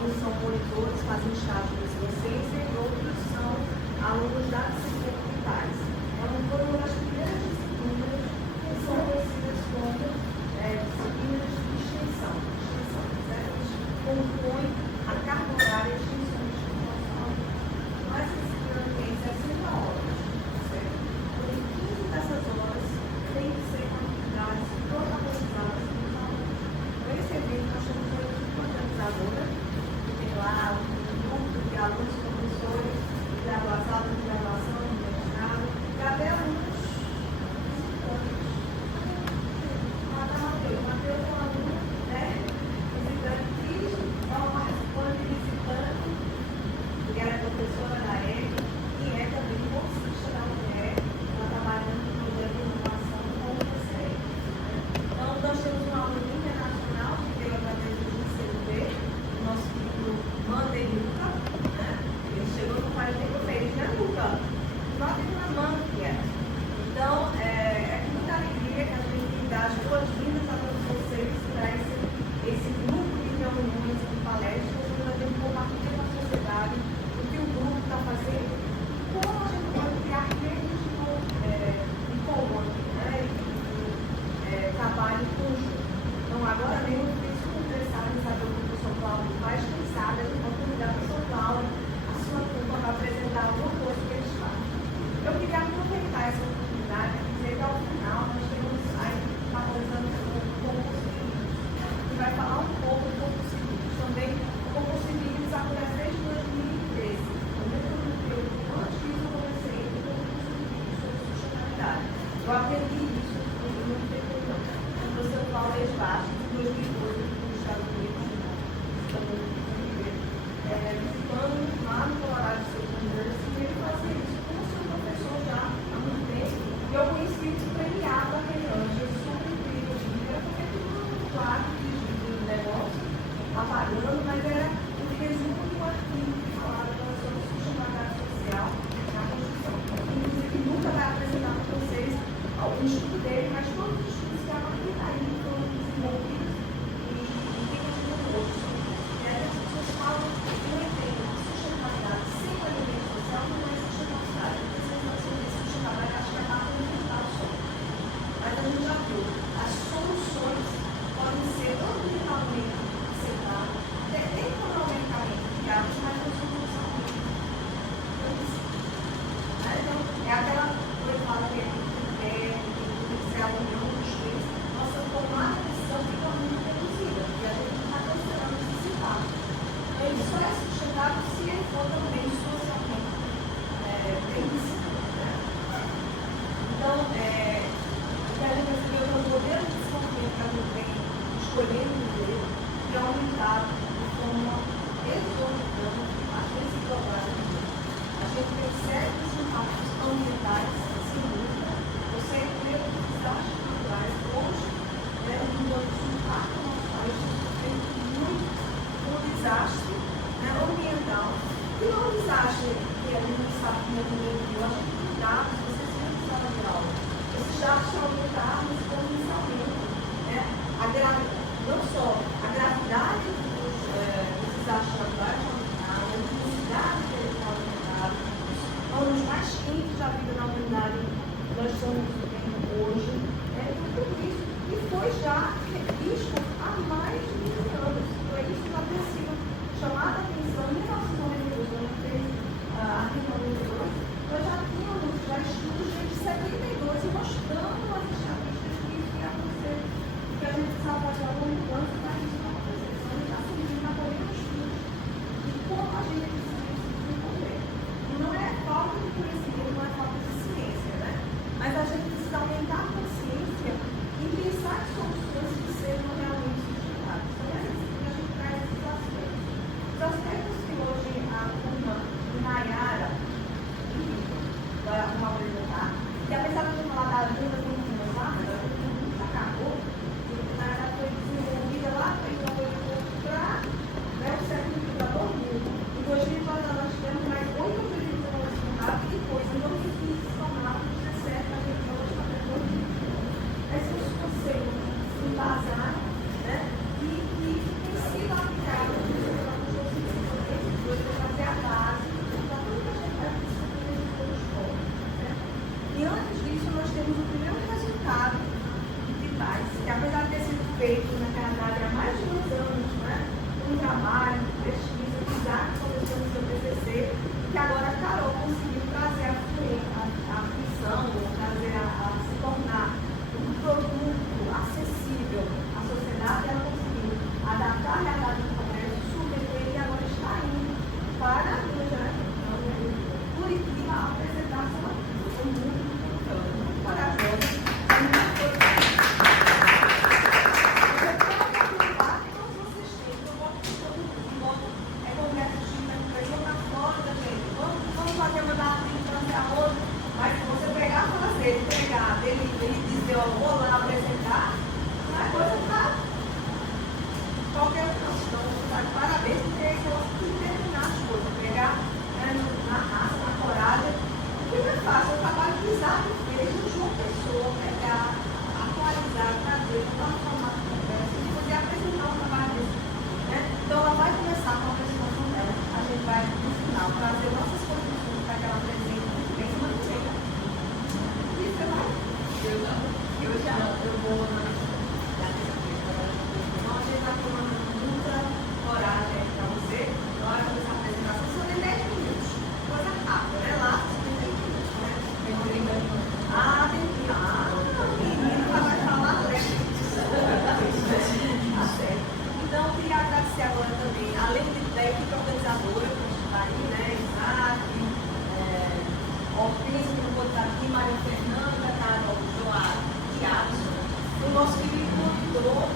alguns são monitores, fazem estágio de ciência e outros são alunos da disciplina vitais. Então, foram as primeiras disciplinas que são conhecidas como disciplinas de extensão. Elas compõem a carga horária de extensão de extensão. Mas essa disciplina tem 60 horas, certo? Então, 15 dessas horas têm que ser atividades protagonizadas pelos alunos. Então, esse evento nós temos uma equipe organizadora, que tem lá um grupo de alunos, professores, de graduação, de mestrado, e até alunos visitantes. O Matheus é um aluno, visitante, fiz, então participando de visitante, que era professora da EG, e é também bolsista da mulher, ela trabalhando no projeto de inovação com o PCE. Então, nós temos um aluno internacional que veio através do ICB, o nosso filho Manda Luca, ele chegou no país de vocês, né, Luca? Nós temos uma manda que é. Então, é com muita alegria que a gente dá as boas-vindas a todos vocês para esse grupo de reuniões e palestras, onde a gente compartilha com a sociedade o que o grupo está fazendo e como a gente pode criar redes de coworking, trabalho conjunto. Então, agora mesmo, eu fiquei super interessada em saber o que o professor Cláudio faz, quem sabe a gente pode convidar o professor Cláudio, a sua turma, para apresentar alguma coisa que eles fazem. Eu queria aproveitar essa oportunidade e dizer que ao final nós temos aí uma coisa do concurso civil, que vai falar um pouco do concurso civil. Também o concurso civil acontece desde 2013. No mesmo período, antes disso eu comecei o concurso civil sobre sustentabilidade. Eu aprendi isso no meu tempo, o professor Paulo Esbaixo, em 2012, nos Estados Unidos, visitando lá no Colorado State University, e ele fazia isso como seu professor já há muito tempo. E eu conheci isso premiado aquele ano, achei super incrível, porque tudo muito claro, de negócio, apagando, mas era o resumo de um artigo que falava sobre sustentabilidade social na construção. Inclusive, nunca vai apresentar para vocês algum estudo dele, mas todos os estudos que a partir daí foram desenvolvidos e tem outros. As pessoas falam que não entendem a sustentabilidade sem o elemento social não é sustentabilidade. Porque se não for sustentabilidade, acho que é uma resultado só. Mas a gente já viu, as soluções podem ser ambientalmente acertadas, economicamente viáveis, mas não são soluções. Então, é aquela coisa que fala que se a união dos três, nossa tomada de decisão fica muito reduzida e a gente está considerando antecipar. Então, ele só é sustentável se ele for também socialmente permissivo. Então, o que a gente percebeu é o modelo de desenvolvimento que a gente vem escolhendo viver e aumentado de forma exorbitante a chance de dobrar a vida. A gente tem certos impactos ambientais, sem dúvida. Você vê os desastres naturais hoje, mudando o impacto no nosso país, tem muito um desastre ambiental. E não é um desastre que a gente não sabe como é que ele viu. A gente tem dados, vocês viram na sala de aula. Esses dados são aumentados exponencialmente. Não só a gravidade dos desastres naturais aumentada, a intensidade deles está aumentada, os anos mais quentes da vida na humanidade nós estamos vivendo hoje, tudo isso, e foi já visto há mais de 20 anos. Então, isso já tem sido chamada a atenção em 1992, quando a gente fez a artigo 92, nós já tínhamos estudos desde 72 e mostrando as estatísticas que isso ia acontecer, que a gente precisava fazer ao longo do ano para isso não acontecer. Então, a gente está seguindo na colheita dos estudos de como a gente precisa se desenvolver. E não é falta de conhecimento, não é falta de ciência, mas a gente precisa aumentar a consciência e pensar em soluções que sejam realmente sustentáveis. Então, nessa disciplina a gente traz esses aspectos. Os aspectos que hoje a turma de Nayara vai apresentar, e apesar de eu falar da ajuda que nós temos, já acabou, porque Nayara foi desenvolvida lá, fez uma coisa para o século da 2000. Em 2000 nós tivemos mais 8 objetivos de desenvolvimento e depois, em 2015, somados 17, a gente hoje está tendo esses conceitos se embasaram, e tem sido aplicados temos o primeiro resultado de paz, que apesar de ter sido feito na Canadá há mais de 2 anos, né, um trabalho, pesquisa, Isaac começou no seu TCC, que agora a Carol conseguiu trazer a função, trazer a se tornar um produto acessível à sociedade, ela conseguiu adaptar a realidade do comércio, submeter e agora está indo para a Curitiba a apresentar a sua muito corajosa. Ele dizer, ó, vou lá apresentar, não é coisa para qualquer um. Então, tá de parabéns, porque é que determinar as coisas, pegar na raça, na coragem. O que é fácil, é o trabalho que Isaac fez, o João Pessoa, pegar, atualizar, trazer, transformar a conversa e poder apresentar um trabalho desse. Né? Então, ela vai começar com a apresentação dela. A gente vai, no final, trazer nossas contribuições para que ela apresente muito bem semana que vem. E você vai? Eu vou na terça-feira. Então, a gente está tomando muita coragem para você. Na hora de começar a apresentação, só tem 10 minutos. Coisa rápida, né? Lá, só tem 10 minutos, né? Tem 30 minutos. Tem que. Menino vai falar leve. Tá certo. Então, eu queria agradecer agora também, além da equipe organizadora, que está aí, né? Isaac, Orpício, que não pode estar aqui, Maria Fernanda, Carol, Alisson, o nosso querido monitor,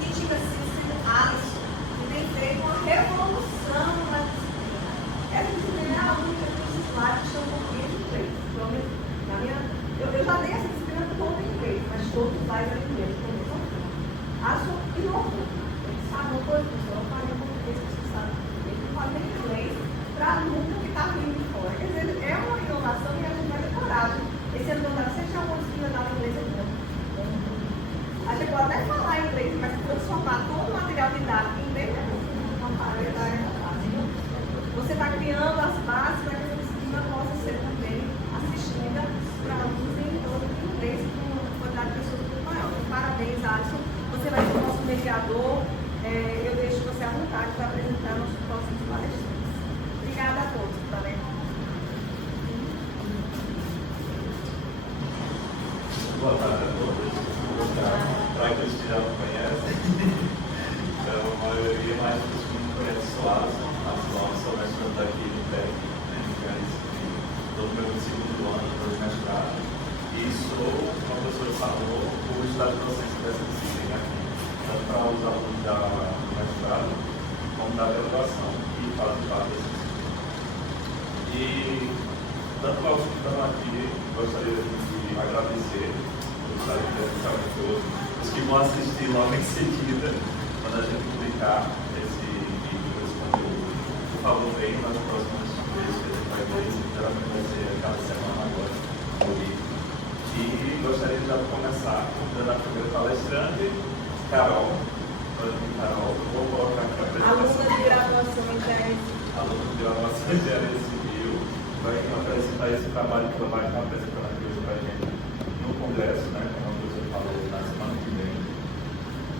que tinha sido Alisson, que tem feito uma revolução na disciplina. Essa disciplina é a única dos slides que estão com inglês. Eu já dei essa disciplina toda em inglês, mas todos os slides eram em inglês. Alisson inovou. Ele sabe uma coisa, pessoal, eu falei português, você sabe. Ele falou em inglês para nunca que está vindo de fora. Quer dizer, é uma inovação e a gente vai ter coragem. Esse ano, você tinha uma disciplina da inglês aqui. A gente pode até falar inglês, mas transformar todo o material didático em inglês é uma parede fácil. Você está criando as bases para que essa disciplina possa ser também assistida para alunos em todo o inglês com uma quantidade de pessoas muito maior. Então, parabéns, Alisson. Você vai ser o nosso mediador. Eu deixo você à vontade para apresentar nossos próximos palestrantes. Obrigada a todos por estarem. Boa tarde a todos. Para aqueles que já me conhecem, então, a maioria mais dos que me conhecem sou Alisson. Sou mestrando aqui no PEC, estou no meu segundo ano de mestrado e sou uma professora de salão por estudar de docência dessa disciplina aqui, tanto para os alunos do mestrado como da graduação e fazem parte dessa disciplina. E tanto aos que estão aqui, gostaria de agradecer. Gostaria de agradecer a todos os que vão assistir logo em seguida, quando a gente publicar esse vídeo, esse conteúdo. Por favor, venham nas próximas vezes que a gente vai ver isso, geralmente vai ser a cada semana agora, no vídeo. E gostaria de já começar dando a primeira palestrante, Carol. Carol, vou colocar aqui a apresentação. Aluna de graduação em engenharia civil. Aluna de graduação em engenharia civil, vai apresentar esse trabalho que ela vai estar apresentando aqui hoje para a gente no congresso, né, como a professora falou, na semana que vem.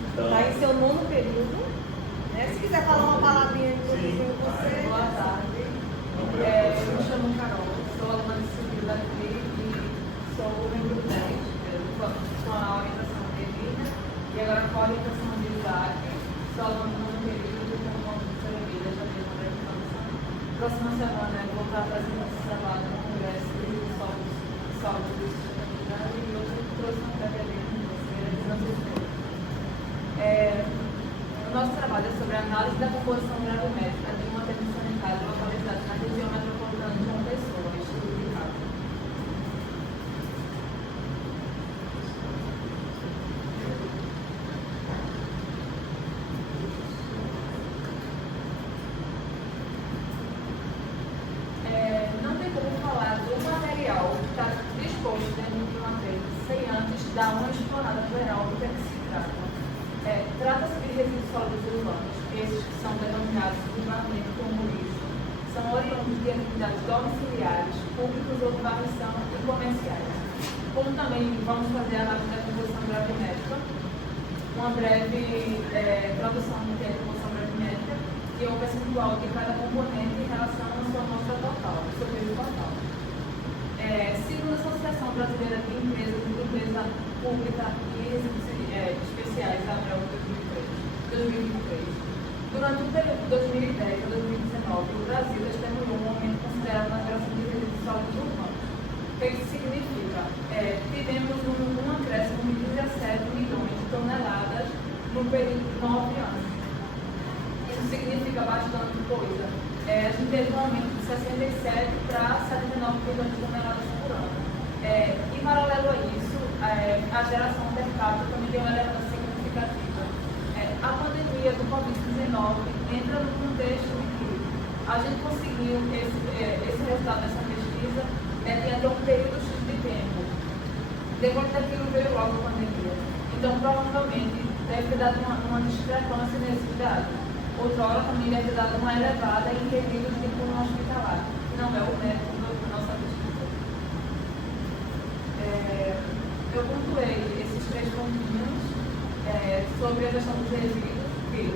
Então, Está em seu 9º período. Né? Se quiser falar uma palavrinha de você. Boa tarde. Eu me chamo Carol, sou aluna de civil daqui e sou o membro 10. Eu estou na orientação de Evina e agora com a orientação de Isaac. Sou aluna do 9º período e tenho uma professora Vida, já tenho uma orientação. Próxima semana eu vou estar apresentando esse trabalho no congresso de salvos de sustentabilidade e hoje eu trouxe uma categoria de finanças. O nosso trabalho é sobre a análise da composição gravimétrica de uma matriz sanitária localizada na região metropolitana de João Pessoa, Instituto de Cabo. Não tem como falar do material que está disposto dentro de uma matriz sem antes dar uma explorada geral do que se trata. Trata-se de resíduos sólidos urbanos, esses que são denominados vulgarmente como lixo, são oriundos de atividades domiciliares, públicas ou de varrição e comerciais. como também vamos fazer a análise da composição gravimétrica, uma breve produção de composição gravimétrica e o percentual de cada componente em relação à sua amostra total, ao seu peso total. Segundo a Associação Brasileira de Empresas de Limpeza Pública e Resíduos Especiais, da ABREL 2023, durante o período de 2010 a 2019, o Brasil testemunhou um aumento considerável na geração de resíduos sólidos urbanos. O que isso significa? Tivemos um acréscimo de 17 milhões de toneladas no período de 9 anos. Isso significa bastante coisa. A gente teve um aumento de 67 para 79 milhões de toneladas por ano. Em paralelo a isso, a geração per capita também tem uma relevância significativa. A pandemia do Covid-19 entra no contexto de que a gente conseguiu esse resultado dessa pesquisa mediante um período X de tempo. Depois daquilo veio logo a pandemia. Então, provavelmente, deve ter dado uma discrepância nesses dados. Outrora também deve ter dado uma elevada em resíduos de cunho hospitalar, que não é o método da nossa pesquisa. Eu pontuei esses 3 pontinhos sobre a gestão dos resíduos, que,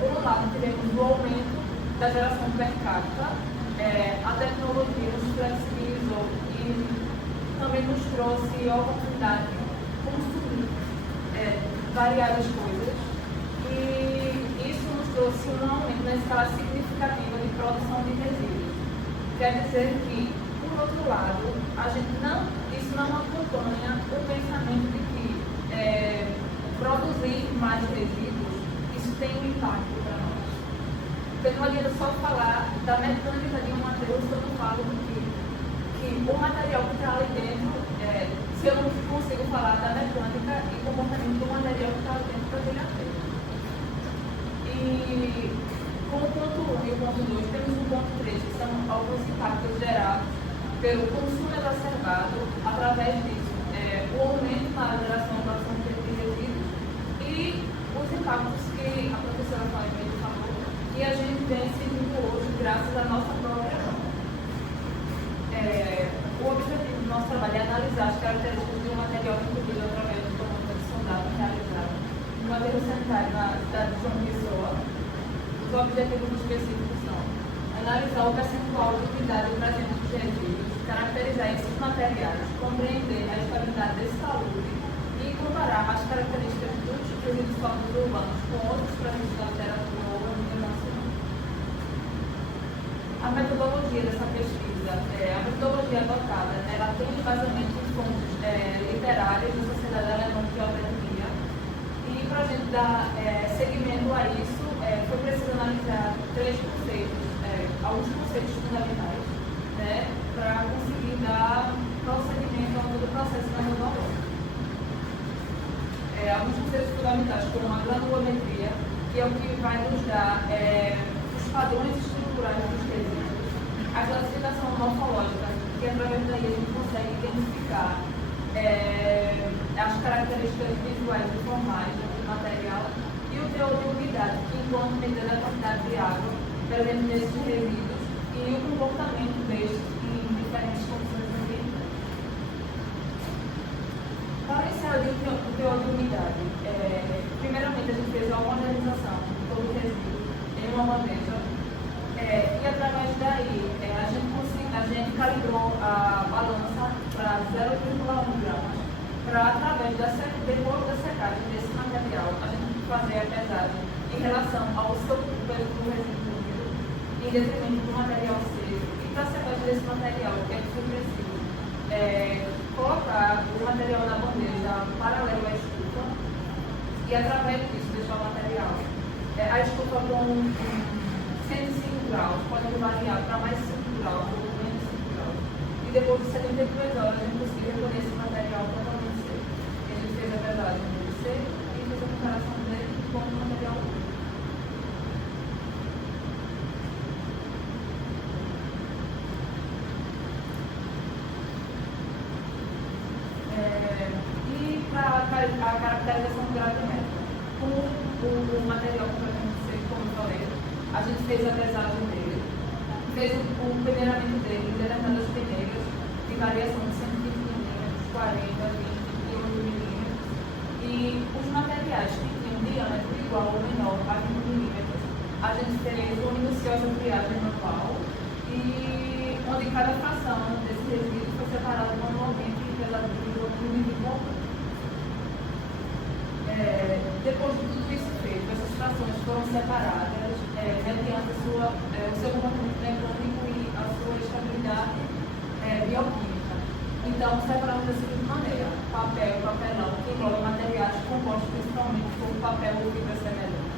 por um lado, tivemos o aumento da geração per capita, a tecnologia nos flexibilizou e também nos trouxe a oportunidade de consumir variadas coisas, e isso nos trouxe um aumento na escala significativa de produção de resíduos. Quer dizer que, por outro lado, isso não acompanha o pensamento de que produzir mais resíduos, isso tem um impacto para nós. Porque não adianta só falar da mecânica de um material se eu não falo que o material que está ali dentro, se eu não consigo falar da mecânica e comportamento do material que está ali dentro para ter feito. E com o ponto 1 e o ponto 2, temos um ponto 3, que são alguns impactos gerados pelo consumo exacerbado, através disso, o aumento na geração e produção de resíduos e os impactos que a professora Fábio falou, que a gente vem sentindo hoje graças à nossa própria ação. O objetivo do nosso trabalho é analisar as características de um material incluído através do comando de sondagem realizado no aterro sanitário na cidade de João Pessoa. Os objetivos específicos são analisar o percentual de umidade presente nos resíduos, caracterizar esses materiais, compreender a estabilidade desse saúde e comparar as características dos resíduos sólidos urbanos com outros presentes da literatura ou internacional. A metodologia dessa pesquisa, a metodologia adotada, ela tem embasamento em fontes literárias da Sociedade Alemã de Geometria, e para a gente dar seguimento a isso, foi preciso analisar 3 conceitos, alguns conceitos fundamentais, para conseguir dar prosseguimento a todo o processo da metodologia. Alguns conceitos fundamentais, como a granulometria, que é o que vai nos dar os padrões estruturais dos resíduos, a classificação morfológica, que através daí a gente consegue identificar as características visuais e formais do material, e o teor de umidade, que enquanto medida da quantidade de água presente nesses resíduos e o comportamento destes em diferentes condições ambientais. Para iniciar o teor de umidade, primeiramente a gente fez uma modernização de todo o resíduo em uma bandeja, e através daí a gente calibrou a balança para 0,1 gramas, para através depois da secagem desse material, a gente fazer a pesagem em relação ao seu peso do resíduo úmido, em detrimento do material seco. E para a secagem desse material, o que é que foi preciso? Colocar o material na bandeja paralelo à estufa e, através disso, deixar o material. A estufa com 105 graus pode variar para mais 5 graus ou menos 5 graus. E depois de 72 horas, a gente conseguiu recolher esse material totalmente seco. A gente fez a pesagem dele seco e fez a comparação dele com o material úmido. E para a caracterização gravimétrica, com o material completamente seco, como eu falei, a gente fez a pesagem dele, fez o peneiramento dele em determinadas peneiras de variação de 120 mm cada fração desse resíduo foi separada manualmente pelo nível de controle. Depois de tudo isso feito, essas frações foram separadas mediante o seu comportamento mecânico e a sua estabilidade bioquímica. Então, separamos da seguinte maneira: papel e papelão, que engloba materiais compostos principalmente por papel ou fibras semelhantes.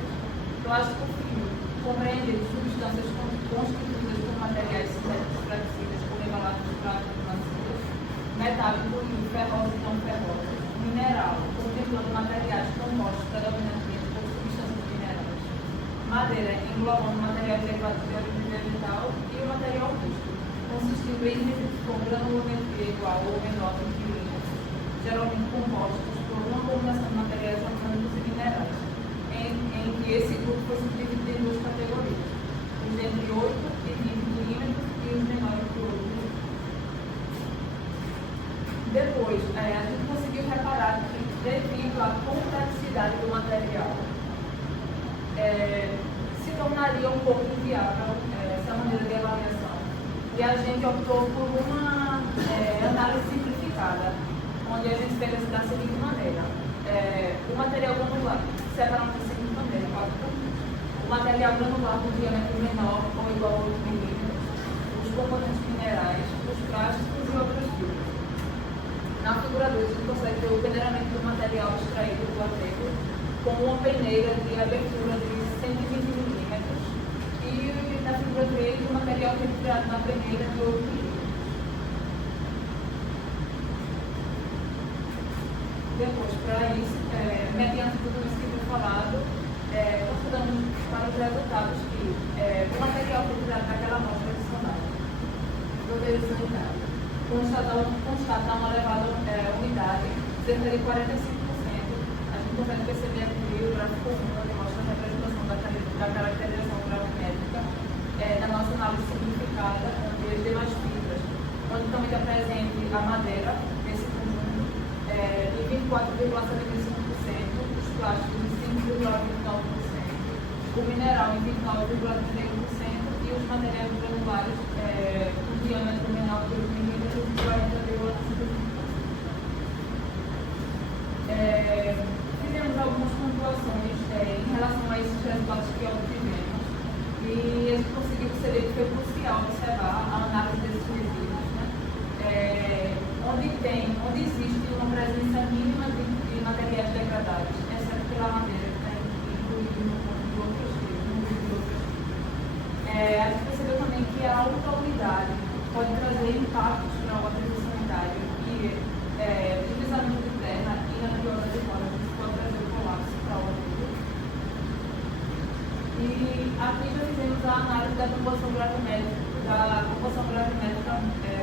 Plástico fino, compreende substâncias constituídas por materiais sintéticos flexíveis por embalagens plásticas macias. Metálico e ferroso e não ferroso. Mineral, contemplando materiais compostos predominantemente por substâncias minerais. Madeira, englobando materiais derivados de origem vegetal e o material rústico, consistindo em resíduos com granulometria igual ou menor que milímetros, geralmente compostos por uma combinação de materiais orgânicos e minerais, em que esse grupo foi subdividido em duas categorias, os de entre 8 e 20 milímetros e os menores que 8 milímetros. Depois, a gente conseguiu reparar que, devido à complexidade do material, se tornaria um pouco inviável essa maneira de avaliação. E a gente optou por uma análise simplificada, onde a gente fez da seguinte maneira: o material granular, separamos da seguinte maneira, o material granular com diâmetro menor ou igual a 8 milímetros, os componentes minerais, os plásticos e outras fibras. Na figura 2, a gente consegue ver o peneiramento do material extraído do aterro com uma peneira de abertura de 120 milímetros e na figura 3, o material retirado na peneira de 8 milímetros. Depois, para isso, mediante tudo isso que foi falado, consideramos para os resultados que o material retirado daquela amostra adicional, roteiro sanitário, constata uma elevada umidade, cerca de 45%. A gente consegue perceber aqui o gráfico 1, que mostra a representação da caracterização gravimétrica da nossa análise simplificada, onde as demais fibras, onde também está presente a madeira, nesse conjunto, de 24,75%, os plásticos de 5,29%, o mineral em 29,31% e os materiais granulares com diâmetro menor que 8 milímetros de 40,5%. Fizemos algumas pontuações em relação a esses resultados que obtivemos e a gente conseguiu perceber que foi crucial observar a análise desses resíduos, né? Onde existe uma presença mínima de materiais degradáveis, exceto pela madeira, que está incluído no ponto de outros tipos. A gente percebeu também que a alta umidade pode trazer impactos para o aterro sanitário e o deslizamento de terra e na pior das hipóteses pode trazer o colapso para o aterro. E aqui já fizemos a análise da composição gravimétrica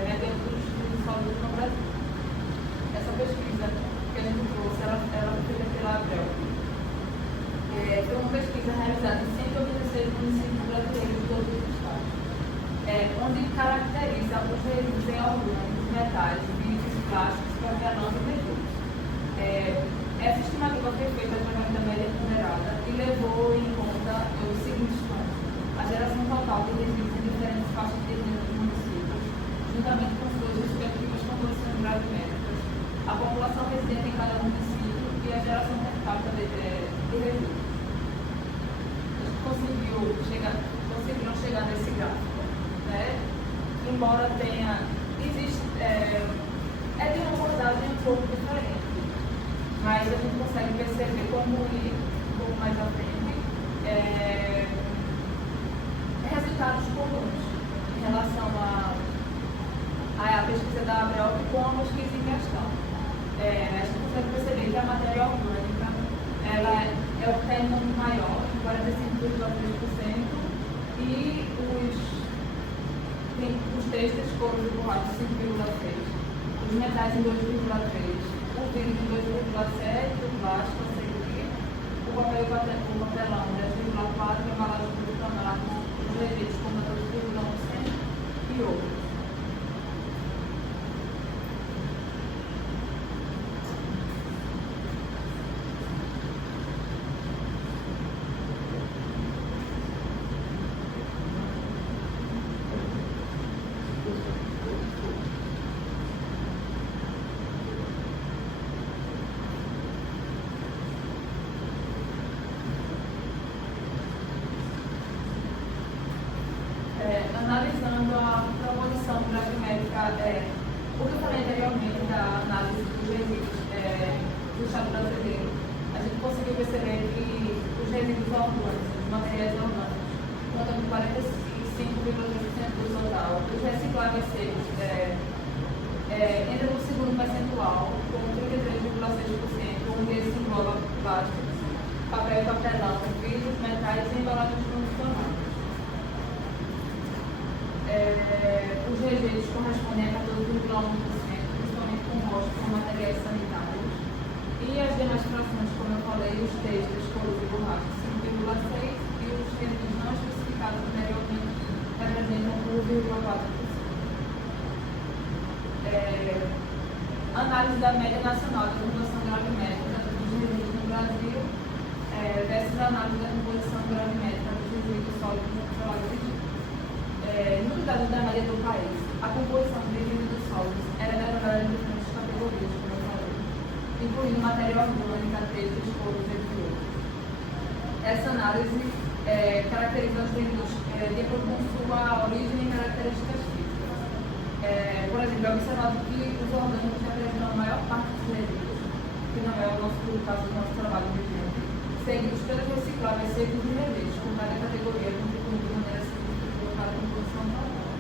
mediante os estudos sólidos no Brasil. Essa pesquisa que a gente trouxe, ela foi feita pela Abrel. Foi uma pesquisa realizada em 186 municípios brasileiros de todos os estados, onde caracteriza os resíduos em orgânicos, metais, vidros, plásticos, papelão e resíduos. Essa estimativa foi feita através da média ponderada e levou em conta os seguintes pontos: a geração total de resíduos em diferentes faixas de renda dos municípios, juntamente com suas respectivas composições gravimétricas, a população residente em cada município e a geração per capita de resíduos. Conseguiram chegar nesse gráfico, né? Embora existe de uma abordagem um pouco diferente, mas a gente consegue perceber como ir um pouco mais à frente resultados comuns em relação à pesquisa da Abrel com a pesquisa em questão. A gente consegue perceber que a matéria orgânica ela é o termo maior, 45,3%, e os têxteis foram de borracha 5,3%, os metais em 2,3%, o vidro em 2,7%, o plástico a seguir, o papel e o papelão 10,4%, a embalagem do camargo, os levetes com 14,1% e outros. uma proposição gravimétrica, o que eu falei anteriormente da análise dos resíduos do Estado brasileiro, a gente conseguiu perceber que os resíduos orgânicos, os materiais orgânicos, contam com 45,3% do total. Os recicláveis secos entram no segundo percentual, com 33,6%, onde se engloba plásticos, papel e papelão, vidros, metais e embalagens condicionadas. Os resíduos correspondem a 14,1%, principalmente compostos com materiais sanitários. E as demais frações, como eu falei, os textos, couros e borrachas, 5,6%, e os resíduos não especificados anteriormente representam 1,4%. Análise da média nacional da composição gravimétrica dos resíduos no Brasil versus a análise da composição gravimétrica dos resíduos sólidos no Brasil. Nos dados da média do país, a composição de resíduos sólidos era elaborada em diferentes categorias, como eu falei, incluindo matéria orgânica, textos, couros, entre outros. Essa análise caracteriza os resíduos de acordo com sua origem e características físicas. Por exemplo, é observado que os orgânicos representam a maior parte dos resíduos, que não é o caso do nosso trabalho vigente, seguidos pelos recicláveis secos e resíduos, com cada categoria contribuindo de maneira significativa para a composição do carbono.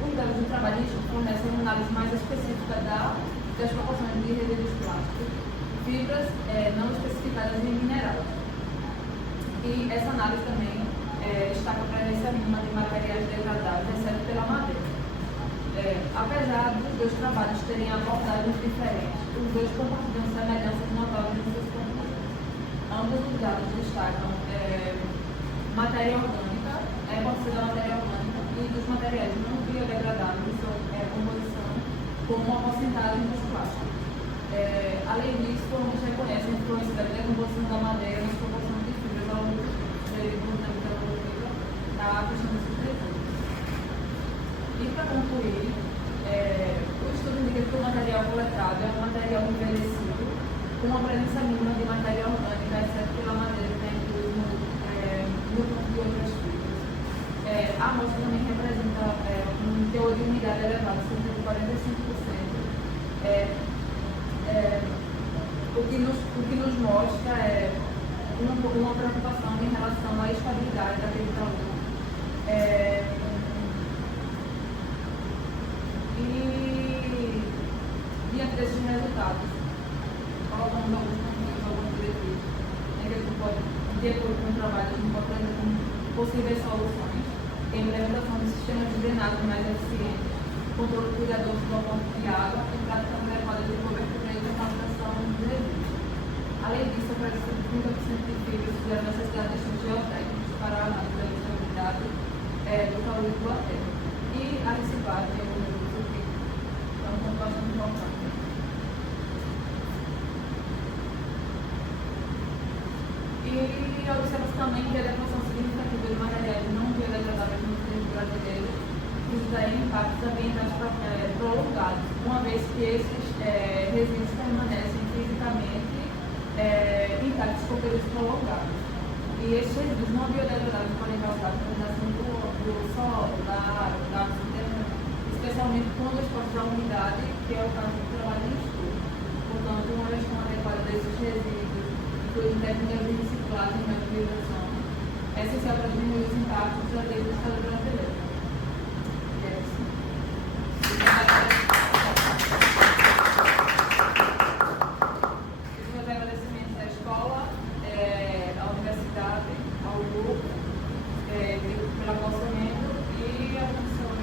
Os dados do trabalhista fornecem uma análise mais específica das proporções de resíduos plásticos, fibras não especificadas em minerais. E essa análise também destaca a presença mínima de materiais degradáveis, exceto pela madeira. Apesar dos dois trabalhos terem abordagens diferentes, os dois compartilham semelhanças notáveis em seus conclusões. Ambos os dados destacam matéria orgânica, a importância da matéria orgânica e dos materiais não biodegradáveis, composição, como uma porcentagem dos plásticos. Além disso, ambos reconhecem a influência da decomposição da madeira nas proporções de fibras ao longo do tempo, da questão desses resíduos. E para concluir, o estudo indica que o material coletado é um material envelhecido, com uma presença mínima de matéria orgânica, exceto pela madeira que é incluída no grupo de outras fibras. A amostra também representa um teor de umidade elevado, cerca de 45%, o que nos mostra uma preocupação em relação à estabilidade daquele calor. E diante desses resultados, colocamos alguns motivos, algumas diretrizes, em que a gente pode, de acordo com o trabalho, a gente pode trazer como possíveis soluções, implementação de sistemas de drenagem mais eficientes, controle cuidadoso do aporte de água e prática adequada de cobertura e captação de resíduos. Além disso, a presença de 30% de fibras sugere a necessidade de estudos geotécnicos para a análise da estabilidade do calor do terra. E a reciclagem é um ponto bastante importante. E observa-se também que a adequação significativa de materiais não biodegradáveis nos resíduos brasileiros tem impactos ambientais prolongados, uma vez que esses resíduos permanecem fisicamente intactos por períodos prolongados. E esses resíduos não biodegradáveis podem causar contaminação do solo, da água, da água subterrânea, especialmente quando expostos à umidade, que é o caso do trabalho em estudo. Portanto, uma gestão adequada desses resíduos, incluindo técnicas de reciclagem e reutilização, é essencial para diminuir os impactos da lei do Estado brasileiro. Os meus agradecimentos à escola, à universidade, ao grupo, pelo aconselhamento e à professora.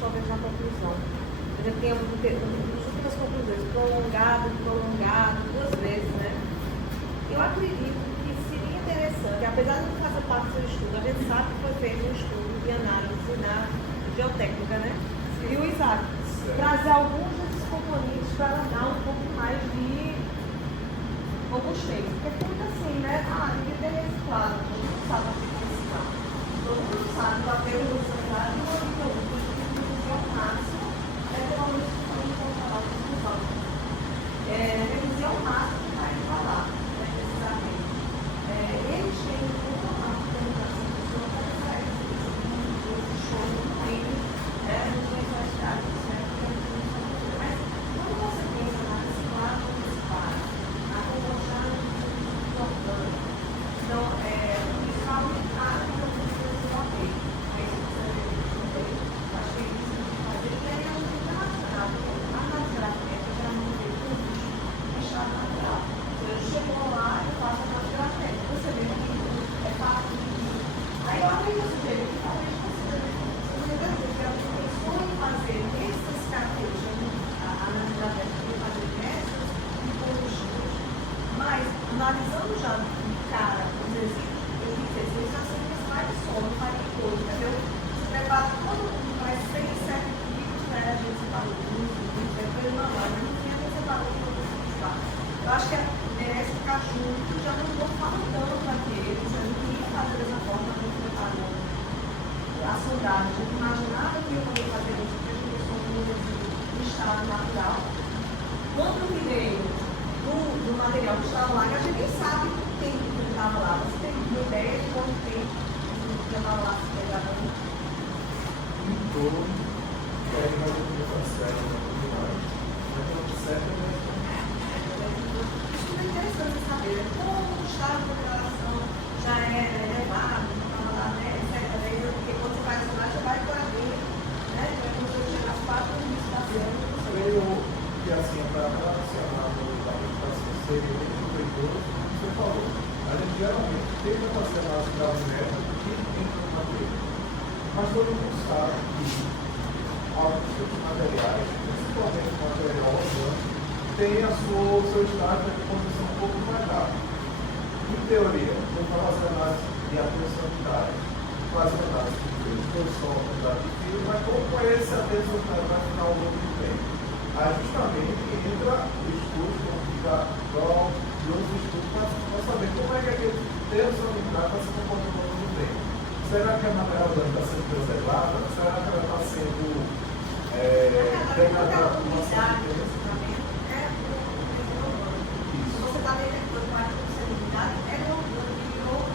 Talvez na conclusão. Eu já tenho nas últimas conclusões prolongado, duas vezes, né? Eu acredito que seria interessante, apesar de não fazer parte do seu estudo, a gente sabe que foi feito um estudo de análise na geotécnica, né? E o Isaac, trazer alguns desses componentes para dar um pouco mais de alguns textos. Porque é muito assim, né? Devia ter reciclado, todo mundo sabe o que é reciclar. Todo mundo sabe o papel do reciclado e o ao máximo, eventualmente também controlar o pulmão. Reduzir ao máximo o que vai falar, precisamente. Eles têm uma tentação de pessoa para essa esse show no meio, nos universidades, mas quando você pensa na reciclagem municipal, na composição importante, então, isso vai aumentar a produção do papel. É isso que você deve entender. Acho que é isso que tem que fazer. E aí a gente tem relacionado a naturalmente para não ter custos de estado natural. Eu chego lá e faço naturalmente. Você vê que é fácil de ir. Aí eu abri o sujeito e talvez você deve dizer que a pessoa em fazer essas características, a naturalmente de fazer essas e combustíveis, mas analisando já de cara os exemplos, eu disse, eles já são as mais de sono, mais de coisa, entendeu? Você prepara todo mundo, faz 6, 7 quilos, né? A gente separou depois não vai, mas no fim a gente separou todo esse espaço. Eu acho que merece ficar junto, já não vou falando tanto aqueles, eu não queria fazer dessa forma, a gente preparou a sondagem, a gente imaginava que eu poderia fazer isso, porque a gente pensou no estado natural. Quando me veio do material que estava lá, que a gente nem sabe o tempo que ele estava lá. Você tem uma ideia de quanto tempo que estava lá se degradando? Em torno, que aí vai ter uma série de oportunidades, mas não observa, né? Isso é interessante saber como o estado de degradação já é elevado, estava lá, né? Porque quando você faz a sondagem, você vai para dentro, né? Quando você chega nas partes do início da série, Creio que assim, para relacionar a meditação seria muito proveitoso, como você falou. A gente geralmente tenta fazer mais gabinete do que entra no material. Mas todo mundo sabe que alguns tipos de materiais, principalmente o material orgânico, tem o seu estágio de composição um pouco mais rápido. Em teoria, quando fazer análise de atenção sanitária, fazer análise de exposição à quantidade de fio, mas como esse atenção sanitária vai ficar ao longo do tempo? Aí justamente entra estudos como o Ficatrol e outros estudos para saber como é que aquele termo sanitário está se comportando ao longo do tempo. Será que a matéria orgânica está sendo preservada? Será que ela está sendo degradada por uma certa tempo? você está detectando mais de salinidade, é orgânico,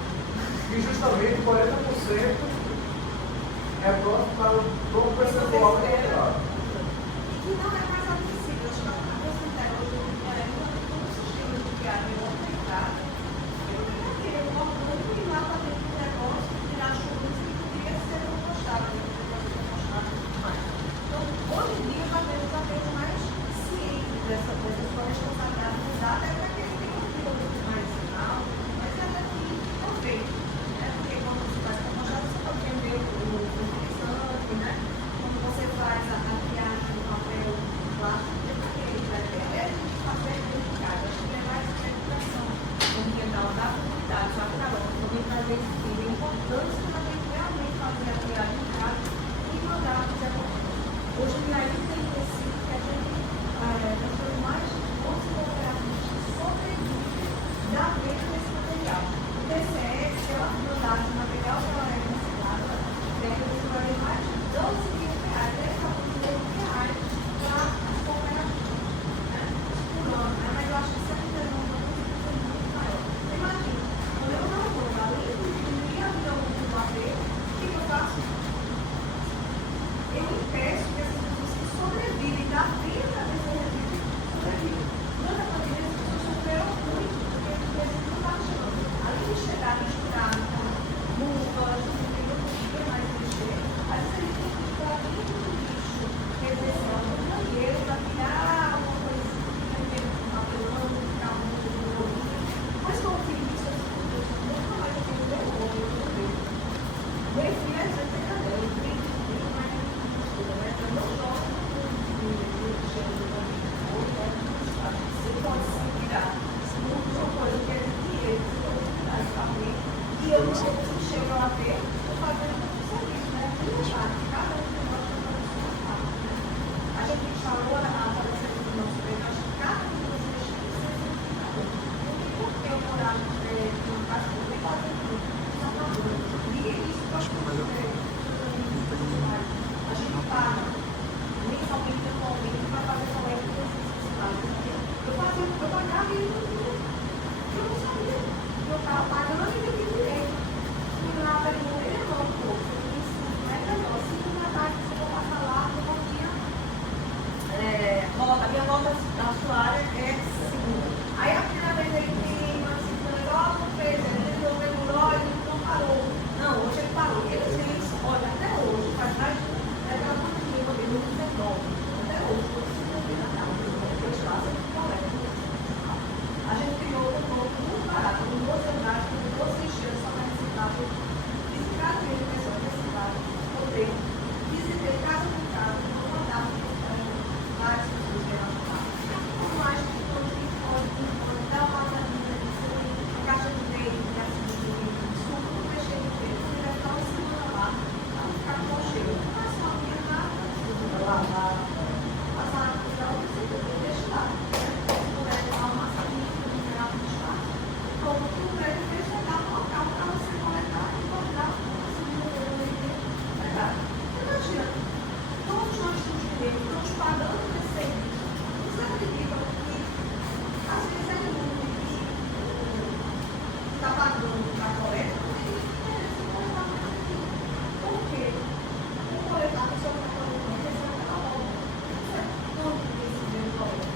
E justamente 40% é próximo para o percentual elevado. que não é mais admissível. Acho que a porcentagem hoje do planeta todo o sistema de criado e aumentado. Eu não queria ter um orgânico ir lá para dentro do negócio, tirar chuvas que poderia ser compostado, mais. Então, hoje em dia, já temos mais ciente dessa sua responsabilidade de usar, até para que ele tenha um produto mais sinal, mas é daqui não feito. Porque quando você faz compostado, você pode vender o fertilizante, né? Quando você faz a nota da sua área é 5. Aí a primeira vez ele tem uma negócio, não fez, ele não demorou, ele não parou. Não, hoje ele parou. Eles olha, até hoje, faz mais de aquela pandemia, uma vez, 2019. Até hoje, quando se convida na casa, eles fazem o colégio. A gente criou um ponto muito barato, com 12 andares, com 12 encheiros, só para recitar. Fisicamente, pessoas necessitadas, poder, visitei casa por casa, não mandava várias pessoas que eram lá. Por mais que pode dar uma olhadinha, uma caixa de leite, que assim, suco, não deixei de ver. Se vai ficar uma semana lá, vai ficar com cheiro. Mas só a minha nada, se lavar, passar na cozinha, eu deixo lá. Se puder dar uma massaginha, mineral, deixo lá. Como tudo deve ter chegado no local para você coletar e guardar. Imagina, todos nós temos direito, estamos pagando esse serviço. Você acredita que às vezes é muito que está pagando a coleta, não tem interesse em coletar mais aqui. Por quê? Por coletar a pessoa que está pagando mais, esse é o trabalho. Isso é quanto que esse dinheiro coleta.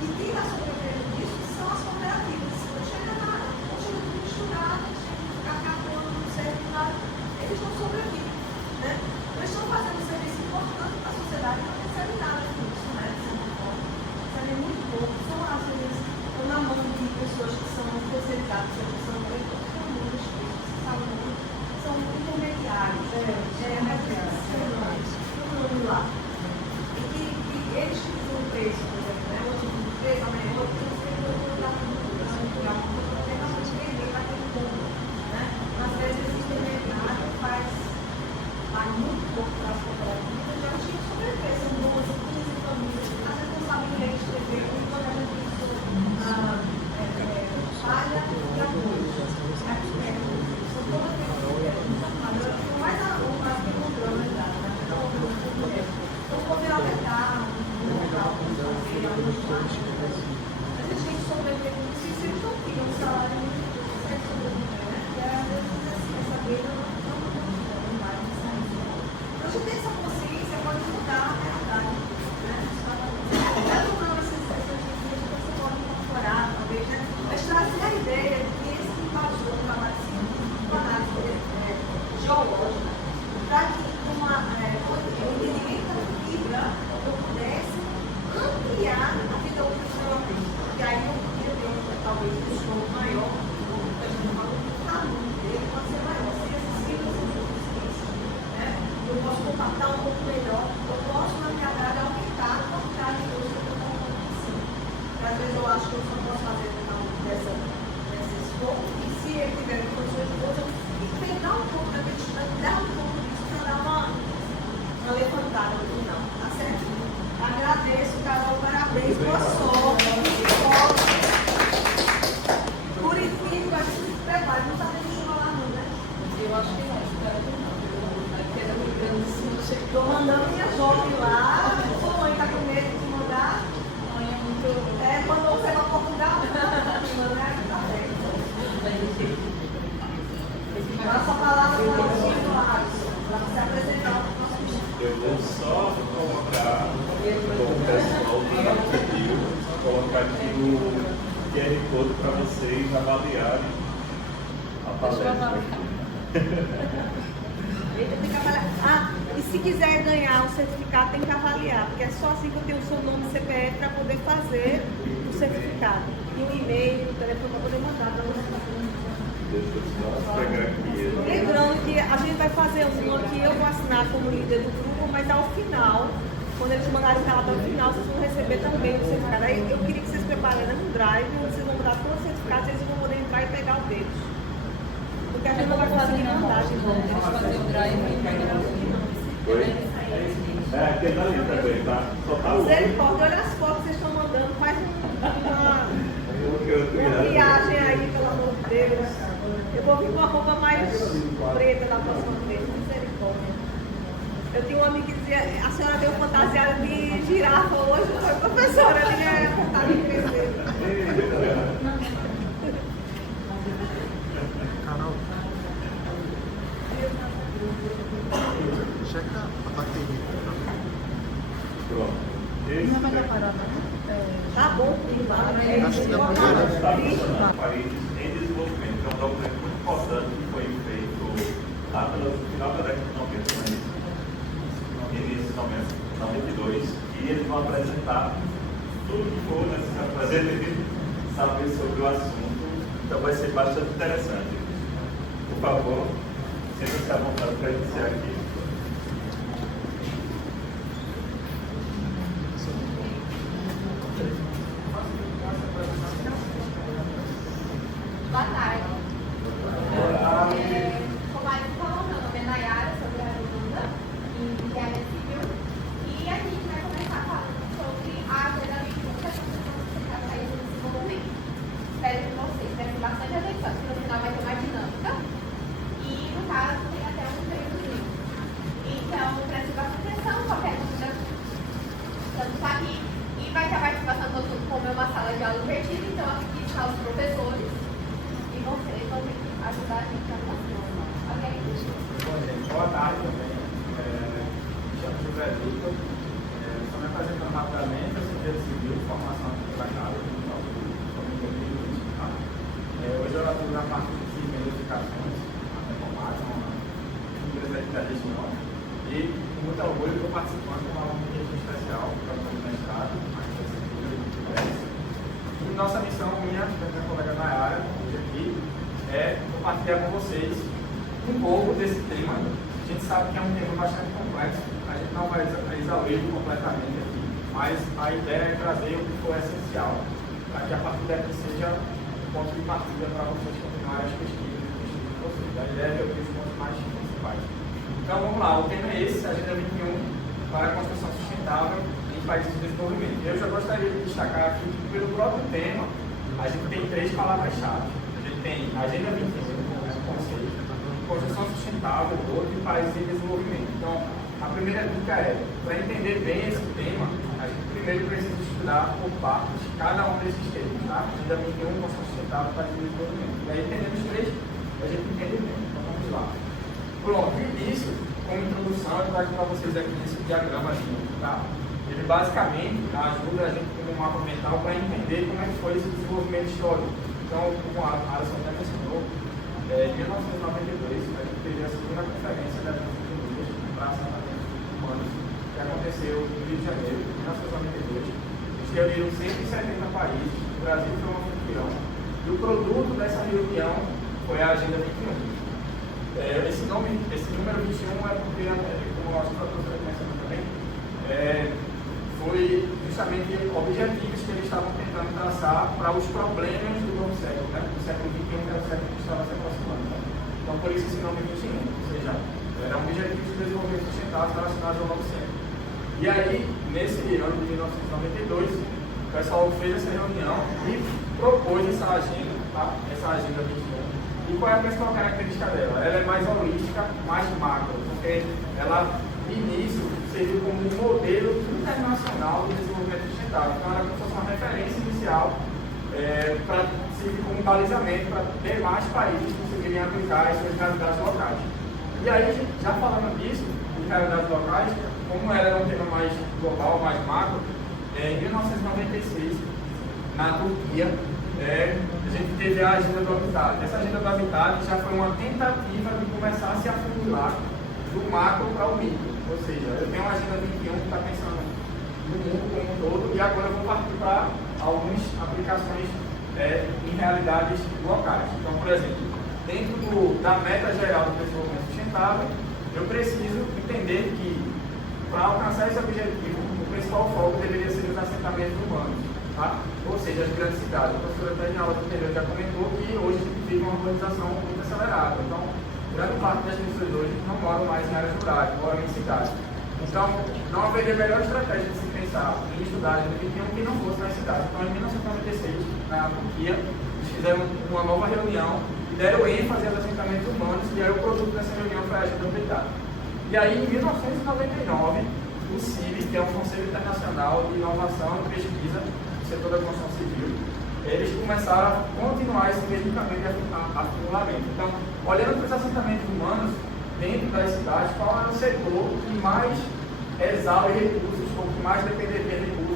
E quem está sobrevivendo disso são as cooperativas. Não chega nada, não chega tudo misturado, chega de ficar catando, não serve nada. Eles não sobrevivem, né? Eles estão fazendo um serviço importante para a sociedade e não recebem nada disso, né? De certa forma. Recebem muito pouco. São, às vezes, estão na mão de pessoas que são especializadas, que são muito são intermediários, lá. E que eles que dizem o preço, por exemplo, né? Hoje, o preço, amanhã, outro, tem que ser para quem compra, né? Às vezes, esse intermediário faz muito pouco para as cooperativas, já tinha que sobreviver, são 12, 15 famílias, às vezes não sabem ler e escrever, e quando a gente falha e apoio. São todas pessoas que mais alunas que não dão na idade, então, poder aumentar no local, a gente tem que sobreviver com isso, e se eles não tinham um salário muito consegue sobreviver, né? E às vezes assim, essa vida não vai sair. Então, a gente tem essa consciência, pode mudar a realidade, né? Não, essas coisas você pode incorporar, talvez, né? Mas trazer a ideia de que esse pastor trabalha assim, uma análise geológica, para que o entendimento da fibra eu pudesse ampliar a vida profissional. E aí eu podia ter talvez um escopo maior, a gente fala que o tamanho dele pode ser maior, se essas fibras são suficientes, né? Eu posso compactar um pouco melhor, eu posso, na minha grade, aumentar a quantidade de coisas que eu estou colocando em cima. Às vezes eu acho que eu só posso fazer desse escopo, e se ele tiver condições de coisa, pegar um pouco daquele estudante, dar um pouco disso para dar uma levantada no final, tá certo? Agradeço, Carol, parabéns, boa sorte, purifica, vai se prepare, não está nem enrolar não, né? Eu acho que não, espero que não. Estou mandando minha jovem lá, sua mãe está com medo de mandar? Mãe é muito... Mandou você para Portugal? Mandar, tá certo. Agora só palavra para você apresentar o nosso ministro. Eu vou só colocar o pessoal do aplicativo, colocar aqui o QR Code para vocês avaliarem a palestra aqui. Tem que avaliar. E se quiser ganhar o certificado, tem que avaliar, porque é só assim que eu tenho o seu nome e CPF para poder fazer o certificado. E o e-mail, o telefone para poder mandar para você. Deixa eu só pegar aqui. Lembrando que a gente vai fazer um aqui, eu vou assinar como líder do grupo, mas ao final, quando eles mandarem o relatório final, vocês vão receber também o certificado. Aí eu queria que vocês preparassem um drive, onde vocês vão mandar todos os certificados e eles vão poder entrar e pegar o deles. Porque a gente não vai conseguir mandar de novo. Eles fazem o drive e mandam Oi? É, aquele ali também, tá? Só tá o. Misericórdia, olha as fotos que vocês estão mandando, faz uma viagem aí, pelo amor de Deus. Eu vou vir com a roupa mais preta na próxima vez, misericórdia. Eu tinha um amigo que dizia, a senhora deu fantasiada de girafa hoje, não foi, professora? Eu tinha vontade de crescer. Carol. Checa a bateria. Pronto. Esse Não vai dar parada, né? Tá bom, filho, lá. Acho que não. está funcionando. Países em desenvolvimento, que é um documento muito importante que foi feito lá pelo final da década de 90, mas início de 92, e eles vão apresentar tudo que for necessário fazer saber sobre o assunto, então vai ser bastante interessante. Por favor, sinta-se à vontade para iniciar aqui. Boa tarde. Como a gente falou, meu nome é Nayara, sou graduanda em engenharia civil e a gente vai começar falando sobre a agenda 21, que é a Constituição do País do Desenvolvimento. Espero que vocês prestem bastante atenção, porque no final vai ter uma dinâmica e, no caso, tem até um treinozinho. Então, prestem bastante atenção, qualquer dúvida, estamos aqui e vai ter a participação de todo mundo, como é uma sala de aula invertida, então aqui estão os professores. Vocês vão ter que ajudar a gente a fazer, ok? Bom, gente, boa tarde também. Me chamo José Vitor. Estou me apresentando rapidamente. Eu sou engenheiro civil, formação aqui pela casa, hoje eu atuo na parte de verificações, na informática, uma empresa aqui da região. E com muito orgulho estou participando de uma aula de regime especial para o mestrado, aqui da Civil e e nossa missão, minha colega Nayara, hoje aqui, é compartilhar com vocês um pouco desse tema. A gente sabe que é um tema bastante complexo, a gente não vai exaurir completamente aqui, mas a ideia é trazer o que for essencial, para que a partir daqui seja um ponto de partida para vocês continuarem as pesquisas de vocês. A ideia é ver os pontos mais principais. Então vamos lá, o tema é esse, Agenda 21 para a construção sustentável em países de desenvolvimento. Eu já gostaria de destacar aqui que, pelo próprio tema, a gente tem 3 palavras-chave. A gente tem Agenda 21, como conceito, construção sustentável, outro e países em desenvolvimento. Então, a primeira dica é, para entender bem esse tema, a gente primeiro precisa estudar por partes cada um desses termos, tá? Agenda 21, construção sustentável, países em desenvolvimento. E aí, entendendo os 3, a gente entende bem. Então, vamos lá. Pronto, início, como introdução, eu trago para vocês aqui esse diagrama aqui, tá? Ele basicamente ajuda a gente como um mapa mental para entender como é que foi esse desenvolvimento histórico. Então, como a Alisson até mencionou, em 1992 a gente teve a segunda conferência das Nações Unidas para assentamentos humanos, que aconteceu no Rio de Janeiro, em 1992. Eles reuniram 170 países, o Brasil foi um anfitrião, e o produto dessa reunião foi a Agenda 21. Esse número 21 é porque, como a nossa professora mencionou também, foi justamente objetivos que eles estavam tentando traçar para os problemas do novo século, né? Do século XXI, que era o século que estava se aproximando. Né? Então, por isso esse nome 21, ou seja, eram objetivos de desenvolvimento sustentável relacionados ao novo século. E aí, nesse ano de 1992, o pessoal fez essa reunião e propôs essa agenda, tá? Essa agenda 21. E qual é a principal característica dela? Ela é mais holística, mais macro, porque ela, no início, serviu como um modelo internacional de desenvolvimento sustentável. Então, era como se fosse uma referência inicial para servir como balizamento para demais países conseguirem aplicar as suas realidades locais. E aí, já falando disso, de realidades locais, como era um tema mais global, mais macro, em 1996, na Turquia, a gente teve a Agenda do Habitat. Essa Agenda do Habitat já foi uma tentativa de começar a se afunilar do macro para o micro. Ou seja, eu tenho uma Agenda 21 que está pensando no mundo como um todo e agora eu vou partir para algumas aplicações em realidades locais. Então, por exemplo, dentro da meta geral do desenvolvimento sustentável, eu preciso entender que para alcançar esse objetivo, o principal foco deveria ser os assentamentos urbanos. Tá? Ou seja, as grandes cidades. A professora até na aula anterior já comentou que hoje a gente vive uma urbanização muito acelerada. Então, grande parte das pessoas hoje não moram mais em áreas rurais, moram em cidades. Então, não haveria melhor estratégia de se pensar em estudar em 21 que não fosse nas cidades. Então, em 1996, na Turquia, eles fizeram uma nova reunião e deram ênfase aos assentamentos humanos, e aí o produto dessa reunião foi a Agenda Habitat. E aí, em 1999, o CIB, que é o Conselho Internacional de Inovação e Pesquisa do Setor da Construção Civil, eles começaram a continuar esse mesmo caminho de afunilamento. Então, olhando para os assentamentos humanos dentro das cidades, qual era o setor que mais exaure recursos, ou que mais dependeria de recursos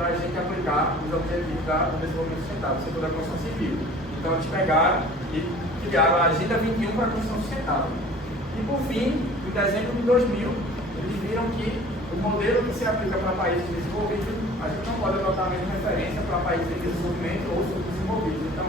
para a gente aplicar os objetivos do desenvolvimento sustentável, do setor da construção civil. Então, eles pegaram e criaram a Agenda 21 para a construção sustentável. E, por fim, em dezembro de 2000, eles viram que o modelo que se aplica para países desenvolvidos, a gente não pode adotar a mesma referência para países em desenvolvimento ou subdesenvolvidos. Então,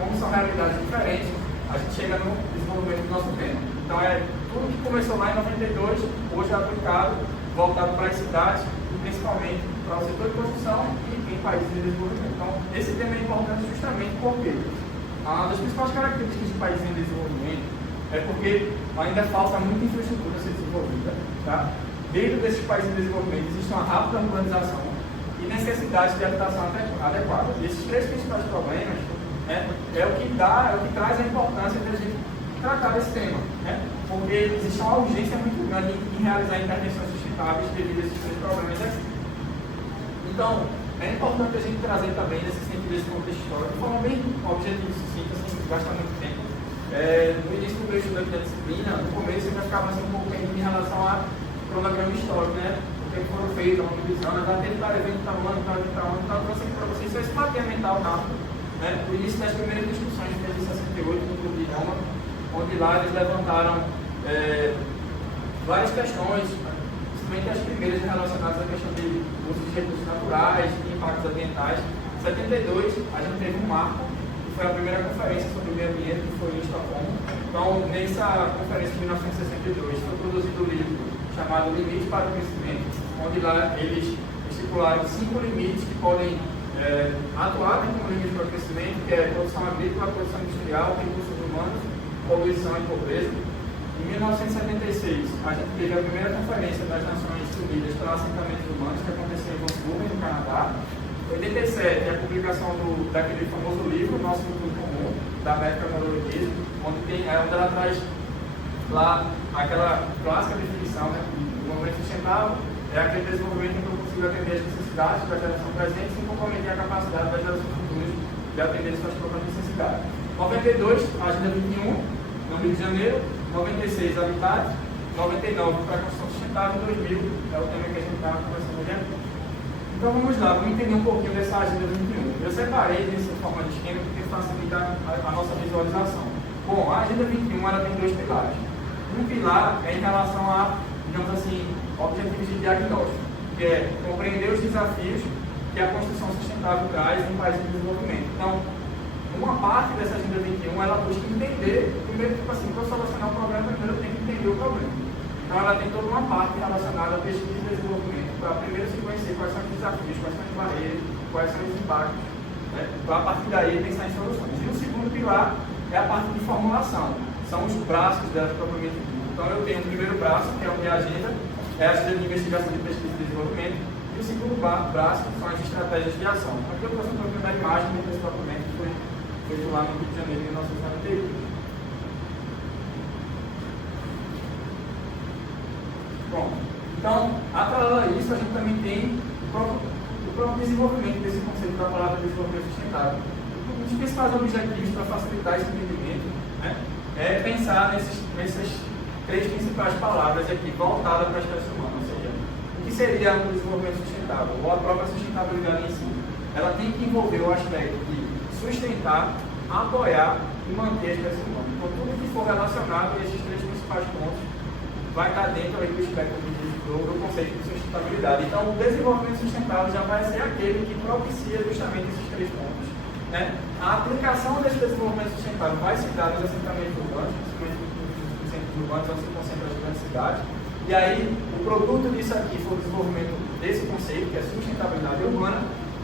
como são realidades diferentes, a gente chega no desenvolvimento do nosso tema. Então, tudo que começou lá em 92, hoje é aplicado, voltado para as cidades, e principalmente para o setor de construção e em países em desenvolvimento. Então, esse tema é importante justamente porque uma das principais características de países em desenvolvimento é porque ainda falta muita infraestrutura a ser desenvolvida. Tá? Dentro desses países em desenvolvimento existe uma rápida urbanização e necessidade de habitação adequada. E esses três principais problemas é o que traz a importância de a gente tratar desse tema, porque existe uma urgência muito grande em realizar intervenções sustentáveis devido a esses três problemas aqui. Então, é importante a gente trazer também nesse sentido, desse contexto histórico, de forma bem objetiva, sucinta, sem gastar muito tempo. No início do meu estudo aqui da disciplina, no começo eu já ficava assim, um pouco em relação a cronograma histórico, o que foram feitos, uma divisão, já teve tal evento, tal ano, então eu trouxe aqui para vocês só esse mapeamento mental rápido, o início das primeiras discussões de 1968 no Clube de Roma, onde lá eles levantaram várias questões, principalmente as primeiras relacionadas à questão de uso de recursos naturais e impactos ambientais. Em 72, a gente teve um marco, que foi a primeira conferência sobre o meio ambiente, que foi em Estocolmo. Então, nessa conferência de 1962, foi produzido um livro chamado Limite para o Crescimento, onde lá eles estipularam 5 limites que podem atuar como limite para o crescimento, que é produção agrícola, produção industrial, recursos humanos, poluição e pobreza. Em 1976, a gente teve a primeira conferência das Nações Unidas para Assentamentos Humanos, que aconteceu em Vancouver, no Canadá. Em 87, a publicação daquele famoso livro, Nosso Futuro Comum, da América Norueguesa, onde ela traz lá aquela clássica definição, do movimento sustentável, é aquele desenvolvimento que é possível atender as necessidades da geração presente, sem comprometer a capacidade das gerações futuras de atender suas próprias necessidades. 92, Agenda 21, no Rio de Janeiro. 96, Habitat. 99, para a construção sustentável. 2000, é o tema que a gente está conversando hoje aqui. Então vamos lá, vamos entender um pouquinho dessa Agenda 21. Eu separei nessa forma de esquema porque facilita a nossa visualização. Bom, a Agenda 21 ela tem 2 pilares. Um pilar é em relação a, digamos assim, objetivos de diagnóstico, que é compreender os desafios que a construção sustentável traz em países em desenvolvimento. Então, uma parte dessa Agenda 21, ela busca entender, primeiro, tipo assim, para solucionar o problema, primeiro eu tenho que entender o problema. Então, ela tem toda uma parte relacionada a pesquisa e desenvolvimento, para primeiro se conhecer quais são os desafios, quais são as barreiras, quais são os impactos, para a partir daí pensar em soluções. E o segundo pilar é a parte de formulação, são os braços dela propriamente dito. Então, eu tenho o primeiro braço, que é o que é a agenda, é a agenda de investigação de pesquisa e desenvolvimento, e o segundo braço, que são as estratégias de ação. Aqui eu trouxe um pouquinho da imagem desse documento que foi feito lá no Rio de Janeiro, em 1998. Bom, então, atrelado a isso, a gente também tem o próprio desenvolvimento desse conceito da palavra desenvolvimento sustentável. Um dos principais objetivos para facilitar esse entendimento é pensar nessas 3 principais palavras aqui, voltadas para a espécie humana, ou seja, o que seria o desenvolvimento sustentável, ou a própria sustentabilidade em si. Ela tem que envolver o aspecto de sustentar, apoiar e manter a espécie humana. Então, tudo que for relacionado a esses 3 principais pontos vai estar dentro aí do espectro do conceito de sustentabilidade. Então, o desenvolvimento sustentável já vai ser aquele que propicia justamente esses 3 pontos. A aplicação desse desenvolvimento sustentável vai se dar nos assentamentos urbanos, principalmente nos centros urbanos, onde se concentram as grandes cidades. E aí, o produto disso aqui foi o desenvolvimento desse conceito, que é sustentabilidade urbana,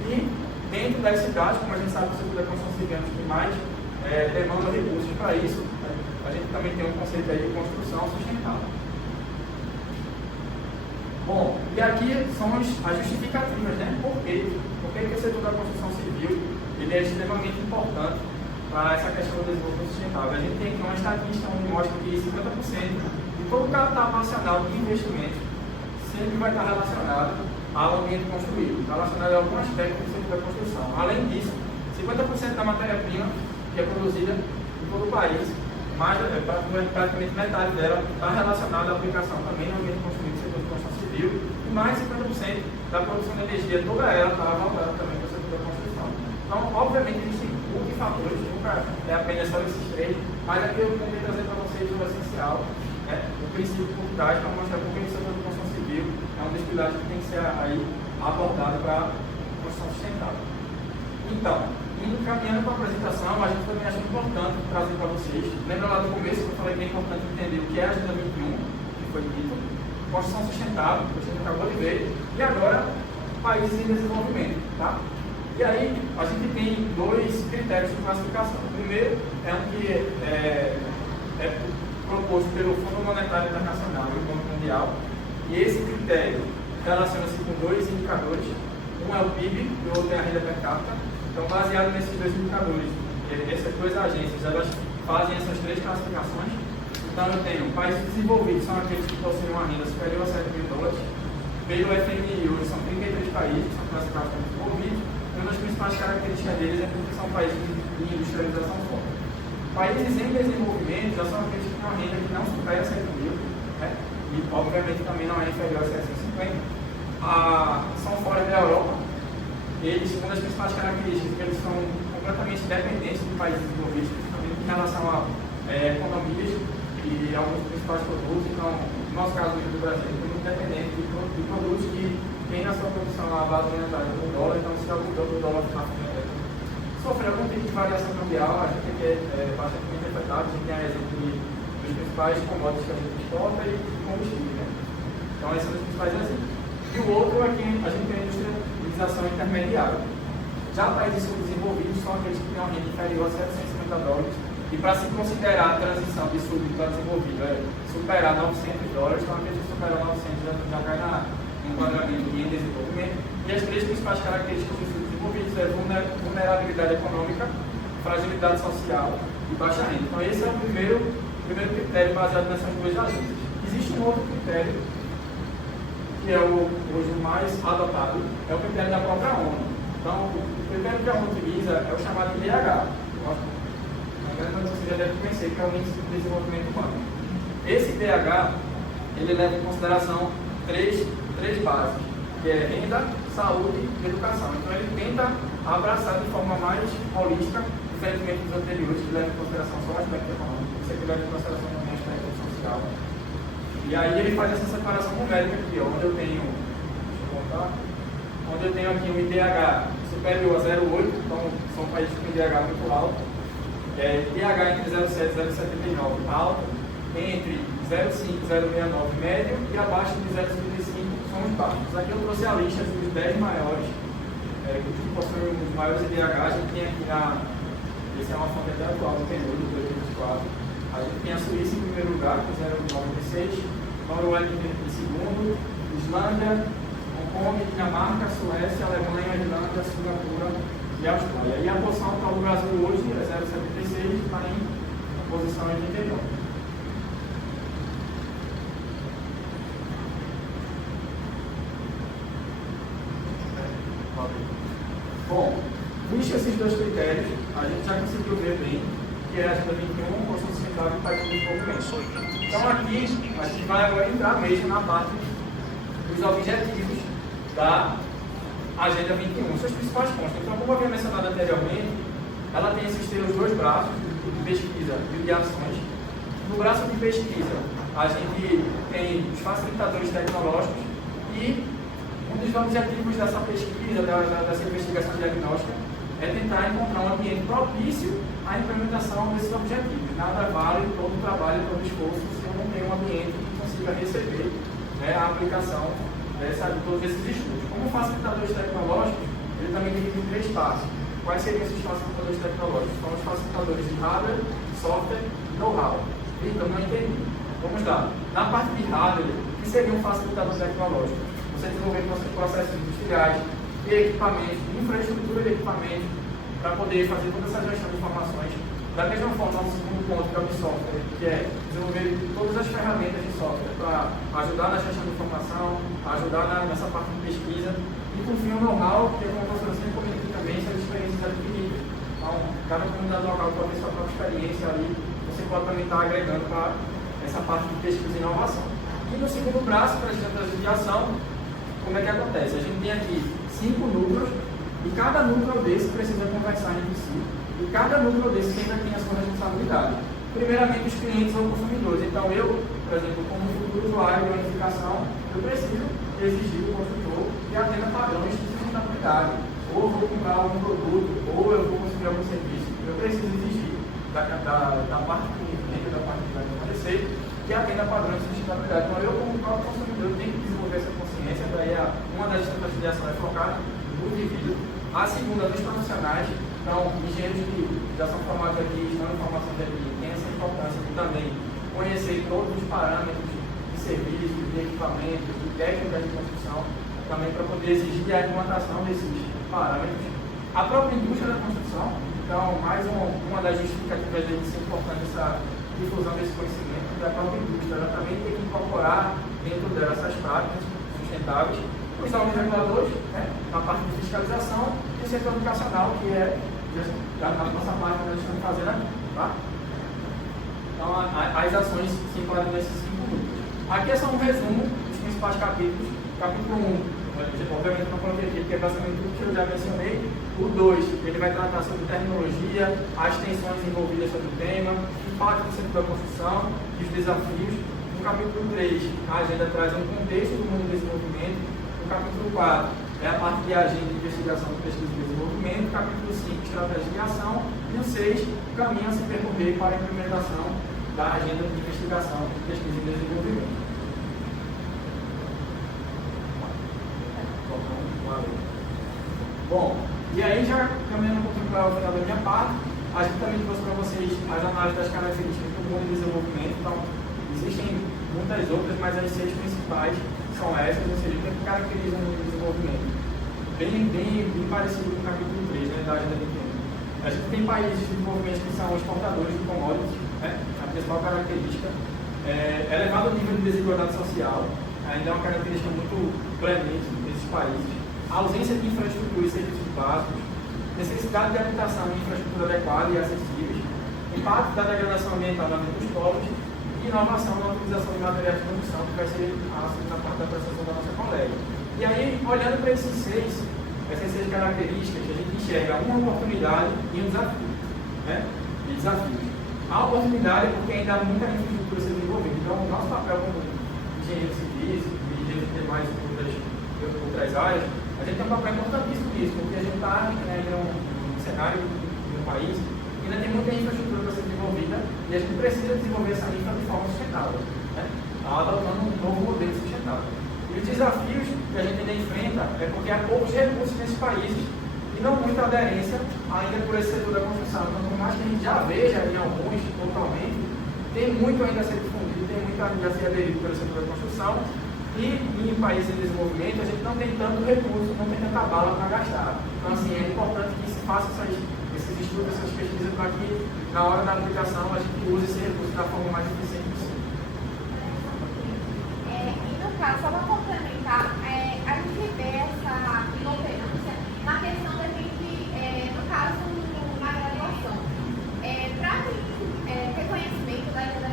e dentro das cidades, como a gente sabe, o setor da construção civil é que mais demanda recursos para isso, a gente também tem um conceito aí de construção sustentável. Bom, e aqui são as justificativas, Por quê? Por que o setor da construção civil ele é extremamente importante para essa questão do desenvolvimento sustentável? A gente tem aqui uma estatística onde mostra que 50% de todo o capital nacional de investimento sempre vai estar relacionado ao ambiente construído, relacionado a algum aspecto do setor da construção. Além disso, 50% da matéria-prima que é produzida em todo o país, praticamente metade dela está relacionada à aplicação também no ambiente construído do setor de construção civil, e mais 50% da produção de energia, toda ela estava voltada também para o setor da construção. Então, obviamente, existem multifatores, nunca é apenas só esses três, mas aqui eu tentei trazer para vocês o essencial, né, o princípio por trás, para mostrar como o setor da construção civil é um dos pilares que tem que ser aí abordado para a construção sustentável. Então, indo caminhando para a apresentação, a gente também acha importante trazer para vocês. Lembra lá do começo que eu falei que é importante entender o que é a Agenda 21, que foi dito, construção sustentável, que você acabou de ver, e agora países em desenvolvimento. Tá? E aí, a gente tem dois critérios de classificação. O primeiro é um que é proposto pelo Fundo Monetário Internacional e o Banco Mundial, e esse critério relaciona-se com dois indicadores. Um é o PIB e o outro é a renda per capita. Então, baseado nesses dois indicadores, essas duas agências, elas fazem essas três classificações. Então, eu tenho países desenvolvidos, são aqueles que possuem uma renda superior a $7.000. Pelo FMI, hoje são 33 países que são classificados como desenvolvidos. E uma das principais características deles é porque são países de industrialização forte. Países em desenvolvimento já são aqueles que têm uma renda que não supera 7.000, né? E, obviamente, também não é inferior a 750. São fora da Europa. Eles, uma das principais características é que eles são completamente dependentes de países desenvolvidos, principalmente em relação a economias e alguns principais produtos. Então, no nosso caso do Brasil, é muito dependente de produtos que têm na sua produção a base monetária do dólar. Então, se algum dólar ficar sofrer algum tipo de variação cambial, a gente tem que bastante interpretado. A gente tem a exemplo dos principais commodities que a gente exporta e combustível. Né? Então, esses são os principais exemplos. E o outro é que a gente tem a industrialização intermediária. Já países subdesenvolvidos são aqueles que têm uma renda inferior a $750. E para se considerar a transição de sub para desenvolvido superar $900, então aqueles que superam 900 já cai no enquadramento em desenvolvimento. E as três principais características dos subdesenvolvidos é vulnerabilidade econômica, fragilidade social e baixa renda. Então esse é o primeiro critério baseado nessas duas agências. Existe um outro critério que é hoje o mais adotado, é o critério da própria ONU. Então, o critério que a ONU utiliza é o chamado IDH. Você já deve conhecer, que é o Índice de Desenvolvimento Humano. Esse IDH, ele leva em consideração três bases, que é renda, saúde e educação. Então, ele tenta abraçar de forma mais holística, diferentemente dos anteriores, que levam em consideração só o aspecto econômico, você que leva em consideração também o aspecto social. E aí ele faz essa separação numérica aqui, onde eu tenho, aqui um IDH superior a 0,8, então são países com IDH muito alto, IDH entre 0,7 e 0,79 alto, entre 0,5 e 0,69 médio e abaixo de 0,55 são os baixos. Aqui eu trouxe a lista dos 10 maiores, que possuem os maiores IDH. A gente tem aqui esse é uma fonte até atual do período de 2024. A gente tem a Suíça em primeiro lugar, com 0,96, Noruega em segundo, Islândia, Hong Kong, Dinamarca, Suécia, Alemanha, Irlanda, Singapura e Austrália. E a posição atual do Brasil hoje é 0,76, está em posição 89. Bom, visto esses dois critérios, a gente já conseguiu ver bem que é a Agenda 21, construção sustentável e país de desenvolvimento. Então aqui, a gente vai agora entrar mesmo na parte dos objetivos da Agenda 21, seus principais pontos. Então, como eu havia mencionado anteriormente, ela tem esses dois braços, de pesquisa e de ações. No braço de pesquisa, a gente tem os facilitadores tecnológicos e um dos objetivos dessa pesquisa, dessa investigação diagnóstica, é tentar encontrar um ambiente propício à implementação desses objetivos. Nada vale todo o trabalho, todo o esforço, se eu não tenho um ambiente que consiga receber a aplicação de todos esses estudos. Como facilitadores tecnológicos, ele também divide em três passos. Quais seriam esses facilitadores tecnológicos? São os facilitadores de hardware, software e know-how. Então, não entendi. Vamos lá. Na parte de hardware, o que seria um facilitador tecnológico? Você desenvolver processos industriais, de equipamento, de infraestrutura de equipamento, para poder fazer toda essa gestão de informações. Da mesma forma, o segundo ponto, que é o de software, que é desenvolver todas as ferramentas de software para ajudar na gestão de informação, ajudar nessa parte de pesquisa, e por fim o know-how, que é como você sempre comenta aqui também, são as experiências adquiridas. Então, cada comunidade local pode ter sua própria experiência ali, você pode também estar agregando para essa parte de pesquisa e inovação. E no segundo braço, para as estratégias de ação, como é que acontece? A gente tem aqui 5 núcleos e cada núcleo desse precisa conversar entre si e cada núcleo desse sempre tem a sua responsabilidade. Primeiramente, os clientes ou consumidores. Então, eu, por exemplo, como futuro usuário de unificação, eu preciso exigir do construtor que atenda padrões de sustentabilidade. Ou eu vou comprar algum produto, ou eu vou consumir algum serviço. Eu preciso exigir da parte do cliente, da parte que vai acontecer, que atenda padrões de sustentabilidade. Então, eu, como próprio consumidor, tenho que desenvolver essa consciência. Daí, uma das estratégias de ação é focada no indivíduo. A segunda, nos profissionais. Então, engenheiros que já são formados aqui, estão em formação aqui, tem essa importância de também conhecer todos os parâmetros de serviços, de equipamentos, de técnicas de construção, também para poder exigir a implantação desses parâmetros. A própria indústria da construção, então, mais uma das justificativas de ser importante essa difusão desse conhecimento, da própria indústria, ela também tem que incorporar dentro dela essas práticas sustentáveis. Os órgãos reguladores, né, na parte de fiscalização, e o setor educacional, que é a nossa parte que nós estamos fazendo aqui. Tá? Então, as ações se enquadram nesses 5 núcleos. Aqui é só um resumo dos principais capítulos. Capítulo 1, obviamente não coloquei aqui, porque é basicamente tudo que eu já mencionei. O 2, ele vai tratar sobre terminologia, as tensões envolvidas sobre o tema, o impacto do setor da construção e os desafios. No capítulo 3, a agenda traz um contexto do mundo do desenvolvimento. No capítulo 4, é a parte de agenda de investigação, pesquisa e desenvolvimento. Capítulo 5, estratégia de ação. E o 6, caminho a se percorrer para a implementação da agenda de investigação, pesquisa e desenvolvimento. Bom, e aí já caminhando um pouquinho para o final da minha parte, a gente também trouxe para vocês as análises das características do mundo de desenvolvimento. Então, existem muitas outras, mas as 6 principais são essas, ou seja, o que caracteriza o mundo de desenvolvimento. Bem parecido com o capítulo 3, né, da agenda de tempo. A gente tem países de desenvolvimento que são exportadores de commodities, né, a principal característica. Elevado nível de desigualdade social, ainda é uma característica muito premente desses países. A ausência de infraestrutura e serviços básicos, necessidade de habitação e infraestrutura adequada e acessíveis, impacto da degradação ambiental na vida dos povos e inovação na utilização de materiais de construção, que vai ser a segunda parte da apresentação da nossa colega. E aí, olhando para essas 6 características, a gente enxerga uma oportunidade e um desafio, né? E desafios. A oportunidade é porque ainda há muita infraestrutura a ser desenvolvida. Então, o nosso papel como engenheiros civis e engenheiros de mais outras áreas, a gente tem um papel importantíssimo nisso, porque a gente está em um cenário no país que ainda tem muita infraestrutura para ser desenvolvida e a gente precisa desenvolver essa infra de forma sustentável, né? Adotando um novo modelo sustentável. E os desafios que a gente ainda enfrenta é porque há poucos recursos nesses países e não muita aderência ainda por esse setor da construção. Então, por mais que a gente já veja em alguns totalmente, tem muito ainda a ser difundido, tem muito ainda a ser aderido pelo setor da construção. E em países em desenvolvimento, a gente não tem tanto recurso, não tem tanta bala para gastar. Então, assim, é importante que se faça esses estudos, essas pesquisas, para que, na hora da aplicação, a gente use esse recurso da forma mais eficiente possível. E no caso, só para complementar, a gente vê essa inoperância na questão da gente, no caso, na graduação. Para mim, ter conhecimento da área da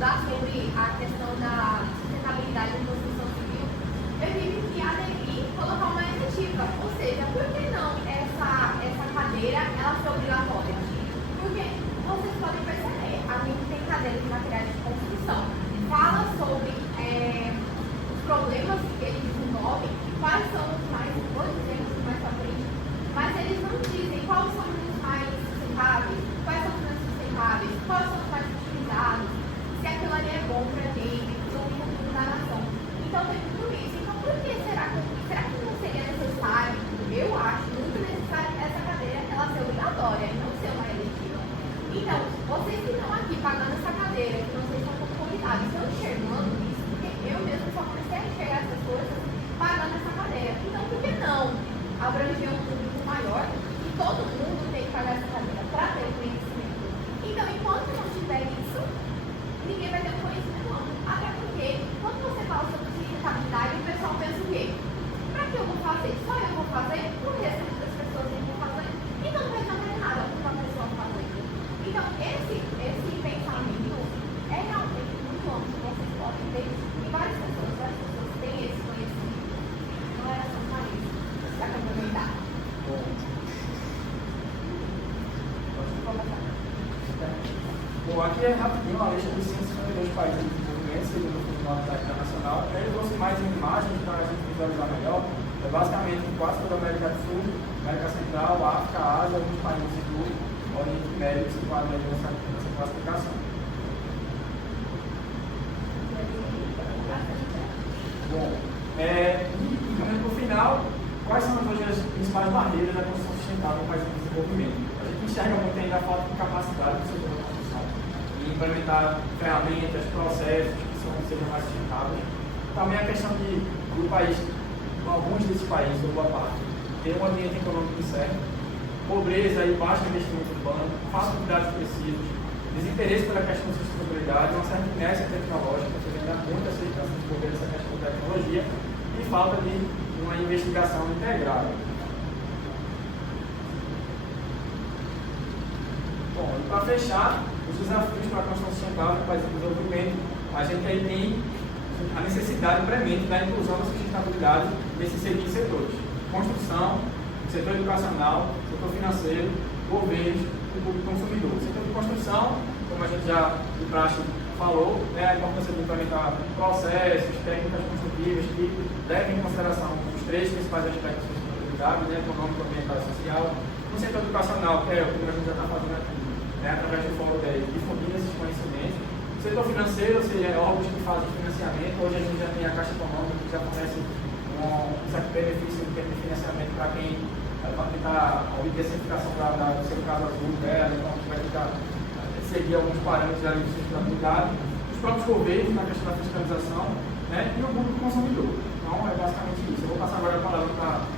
estudar sobre a questão da sustentabilidade da construção civil, eu tive que aderir e colocar uma eletiva. Ou seja, por que não essa cadeira ela foi obrigatória? Porque vocês podem perceber, a gente tem cadeira de materiais de construção, fala sobre os problemas que eles Bom, aqui é rapidinho a lista dos 152 países de desenvolvimento, segundo o Fundo Monetário Internacional. Eu trouxe mais imagens para a gente visualizar melhor. É basicamente quase toda a América do Sul, América Central, África, Ásia, alguns países do Oriente Médio que se enquadram nessa classificação. Bom, e no final, quais são hoje as principais barreiras da construção sustentável para o desenvolvimento? A gente enxerga muito ainda a falta de capacidade do setor da construção e implementar ferramentas, processos que sejam mais sustentáveis. Também a questão de o país, alguns desses países, ou boa parte, ter um ambiente econômico incerto, pobreza e baixo investimento urbano, falta de dados precisos, desinteresse pela questão de sustentabilidade, uma certa inércia tecnológica, ou seja, ainda há muita aceitação de desenvolver essa questão da tecnologia e falta de uma investigação integrada. Bom, e para fechar, os desafios para a construção sustentável para o desenvolvimento, a gente aí tem a necessidade premente da inclusão da sustentabilidade nesses seguintes setores: construção, setor educacional, setor financeiro, governo e público consumidor. O setor de construção, como a gente já de praxe falou, a importância de implementar processos, técnicas construtivas que levem em consideração os três principais aspectos da sustentabilidade, econômico, ambiental e social. No setor educacional, que é o que a gente já está fazendo aqui, através do Fórum 10, difundindo esses conhecimentos. O setor financeiro, ou seja, órgãos que fazem financiamento. Hoje a gente já tem a Caixa Econômica, que já fornece um certo benefício em termos de financiamento para quem vai tentar obter a certificação do seu caso azul dela, então vai tentar seguir alguns parâmetros ali de sustentabilidade. Os próprios governos na questão da fiscalização, e o público consumidor. Então é basicamente isso. Eu vou passar agora a palavra para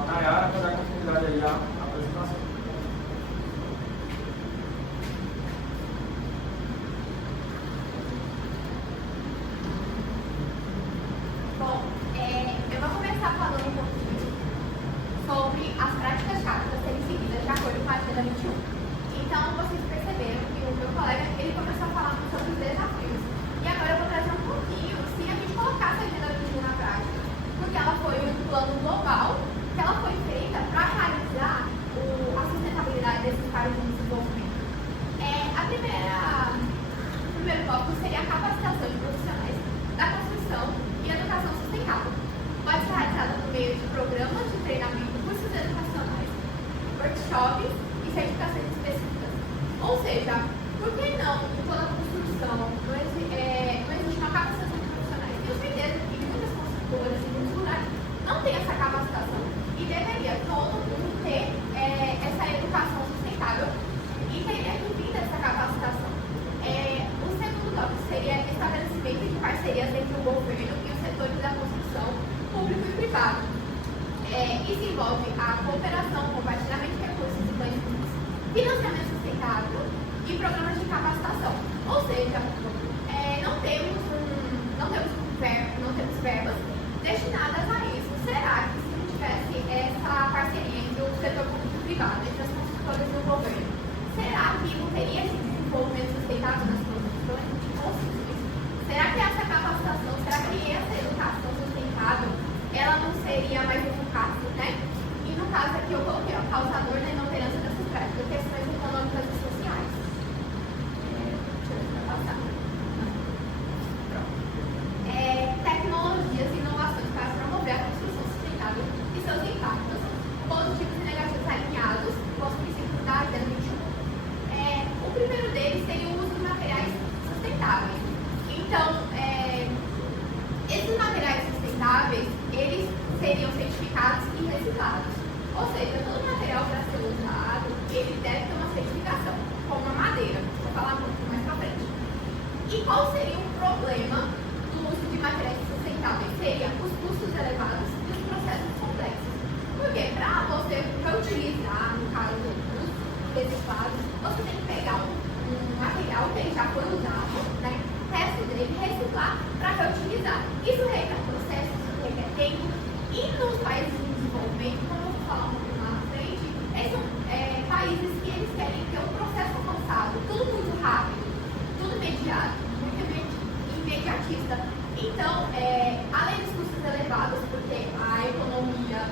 a Nayara para dar continuidade aí à apresentação. Bom, eu vou começar falando um pouquinho sobre as práticas chatas a serem seguidas de acordo com a Agenda 21. Então, vocês perceberam que o meu colega ele começou a falar sobre os desafios. E agora eu vou trazer um pouquinho, se a gente colocasse a Agenda 21 na prática, porque ela foi um plano global, que ela foi feita para realizar a sustentabilidade desses países de desenvolvimento. O primeiro tópico seria a capacitação de profissionais da construção e educação sustentável. Pode ser realizada por meio de programas de treinamento, cursos educacionais, workshops e certificações específicas. Ou seja, por que não em toda a construção não existe uma capacitação de profissionais? Tenho certeza que muitas construtoras e muitos lugares não têm essa capacitação e deveria todo mundo ter essa educação sustentável e teria que vir dessa capacitação. O segundo tópico seria estabelecimento de parcerias entre o governo e os setores da construção público e privado. Isso envolve a cooperação, compartilhamento de recursos e conhecimentos, financiamento sustentável e programas de capacitação. Ou seja, não temos verbas destinadas a isso. Será que se não tivesse essa parceria entre o setor público e privado, entre as construtoras e o governo, será que não teria esse desenvolvimento sustentável nas construções? Será que essa capacitação, será que essa educação sustentável, ela não seria mais eficaz, E no caso aqui eu coloquei o causador da inoperância dessas práticas, questões econômicas e sociais. Deixa eu ver passar. Tecnologias e inovações para promover a construção sustentável e seus impactos positivos e negativos alinhados com os princípios da Agenda 21. O primeiro deles seria o uso de materiais sustentáveis. Então, esses materiais sustentáveis, eles seriam certificados e reciclados. Ou seja, todo material para ser usado, ele deve ter uma certificação, como a madeira. Vou falar um pouquinho mais para frente. E qual seria o problema do uso de materiais sustentáveis? Seria os custos elevados e os processos complexos. Porque para você reutilizar, no caso dos reciclados, você tem que pegar um material que ele já foi usado, resto dele, reciclar para reutilizar. Isso requer processo, isso requer tempo. E nos países em desenvolvimento, como eu vou falar um pouquinho lá na frente, são países que eles querem ter um processo avançado, tudo muito rápido, tudo imediato, muito imediatista. Então, além dos custos elevados, porque a economia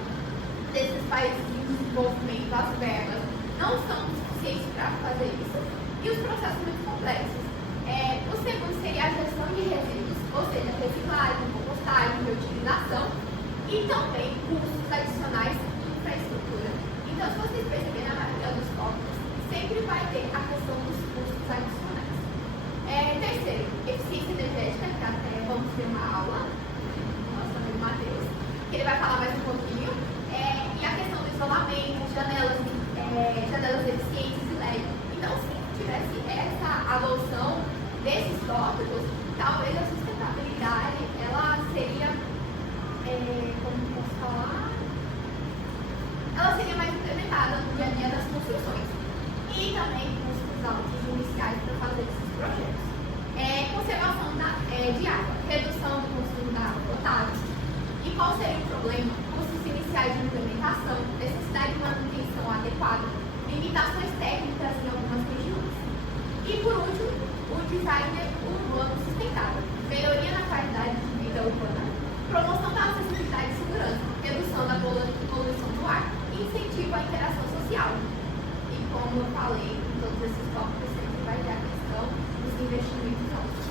desses países em desenvolvimento, as verbas, não são suficientes para e os processos muito complexos. O segundo seria a gestão de resíduos, ou seja, reciclagem, compostagem, reutilização e também custos adicionais de infraestrutura. Então, se vocês perceberem na maioria dos tópicos, sempre vai ter a questão dos custos adicionais. Terceiro, eficiência energética, que até vamos ter uma aula com o nosso amigo Matheus, que ele vai falar mais um pouquinho. E a questão do isolamento, janelas eficientes e LED. Então, se tivesse essa adoção desses tópicos, talvez a sustentabilidade ela seria, como posso falar? Ela seria mais implementada no dia a dia das construções. E também custos altos iniciais para fazer esses projetos. Conservação de água, redução do consumo da água potável. E qual seria o problema? Custos iniciais de implementação, necessidade de manutenção adequada, limitações técnicas em algumas regiões. E por último, o design urbano sustentável, melhoria na qualidade de vida urbana, promoção da acessibilidade e segurança, redução da poluição do ar e incentivo à interação social. E como eu falei, em todos esses tópicos sempre vai ter a questão dos investimentos altos.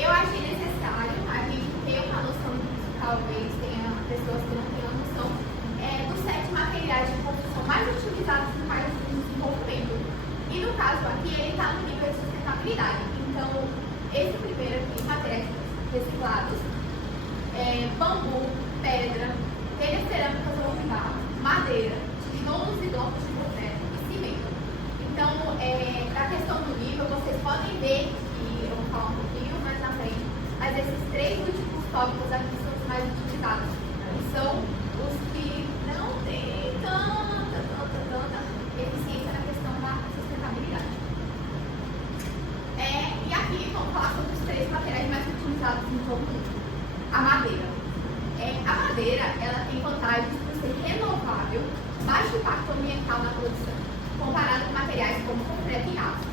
Eu achei necessário a gente ter uma noção disso, talvez tenha pessoas que não tenham noção, dos 7 materiais de construção mais utilizados no país de desenvolvimento. E no caso aqui, ele está no nível de sustentabilidade. Então, esse primeiro aqui, materiais reciclados, bambu, pedra, telhas cerâmicas ou barro, madeira, tijolos e blocos de concreto e cimento. Então, para a questão do nível, vocês podem ver, que eu vou falar um pouquinho mais na frente, mas esses 3 últimos tópicos aqui são os mais utilizados. E são os que não têm tanta eficiência na questão da sustentabilidade. E aqui vamos falar sobre os 3 materiais mais utilizados em todo o mundo. A madeira. A madeira, ela tem vantagens por ser renovável, baixo impacto ambiental na produção, comparado com materiais como concreto e aço.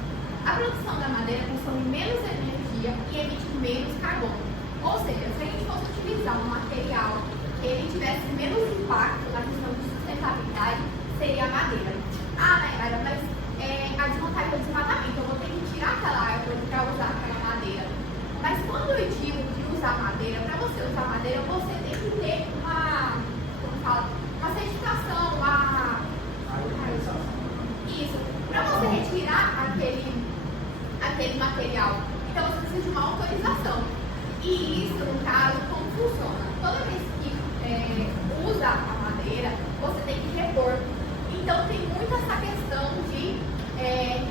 A produção da madeira consome menos energia e emite menos carbono. Ou seja, se a gente fosse utilizar um material que ele tivesse menos impacto na questão de sustentabilidade, seria a madeira. Nayara, mas a desmontagem do desmatamento, eu vou ter que tirar aquela árvore para usar aquela madeira. Mas quando eu digo de usar madeira, para você usar madeira, você tem que ter uma certificação, isso, para você retirar aquele material. Então você precisa de uma autorização. E isso, no caso, como funciona? Toda vez que usa a madeira, você tem que repor. Então tem muito essa questão de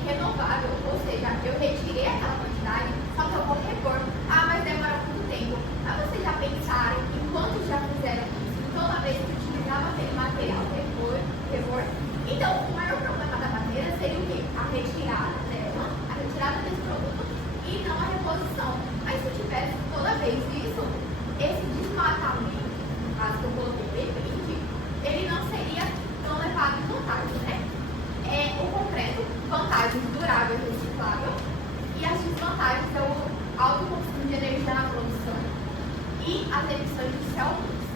renovável, ou seja, eu retirei aquela quantidade, só que eu vou repor. Mas demora muito tempo. Mas vocês já pensaram em quantos já fizeram isso? Toda vez que utilizava aquele material, repor. Então, o maior problema da madeira seria o quê? A retirada dela, a retirada desse produto e não a reposição. Mas se tivesse toda vez isso, esse desmatamento, no caso que eu coloquei bem, ele não seria tão levado em vantagem, né? O concreto, vantagens durável e reciclável, e as desvantagens é o alto consumo de energia na produção e as emissões de CO2.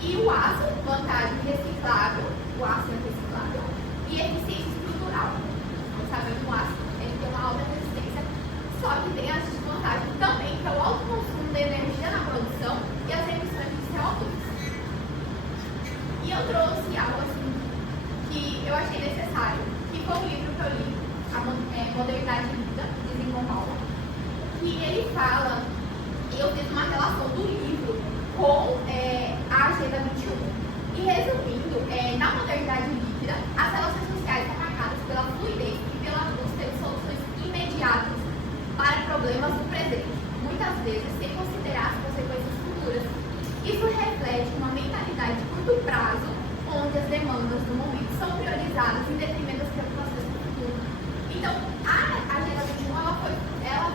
E o aço, vantagem reciclável, o aço é reciclável, e eficiência estrutural. Como sabemos, o aço tem uma alta resistência, só que tem as desvantagens também, que é o alto consumo de energia na produção e as emissões de CO2. E eu trouxe algo assim que eu achei necessário, que foi um livro que eu li, a Modernidade Líquida, de Zygmunt Bauman, que ele fala, e eu fiz uma relação do livro com a Agenda 21. E resumindo, na modernidade líquida, as relações sociais são marcadas pela fluidez e pela busca de soluções imediatas para problemas do presente, muitas vezes sem considerar as consequências futuras. Isso reflete uma mentalidade de curto prazo, onde as demandas do momento são priorizadas em detrimento das preocupações do futuro. Então, a Agenda 21 ela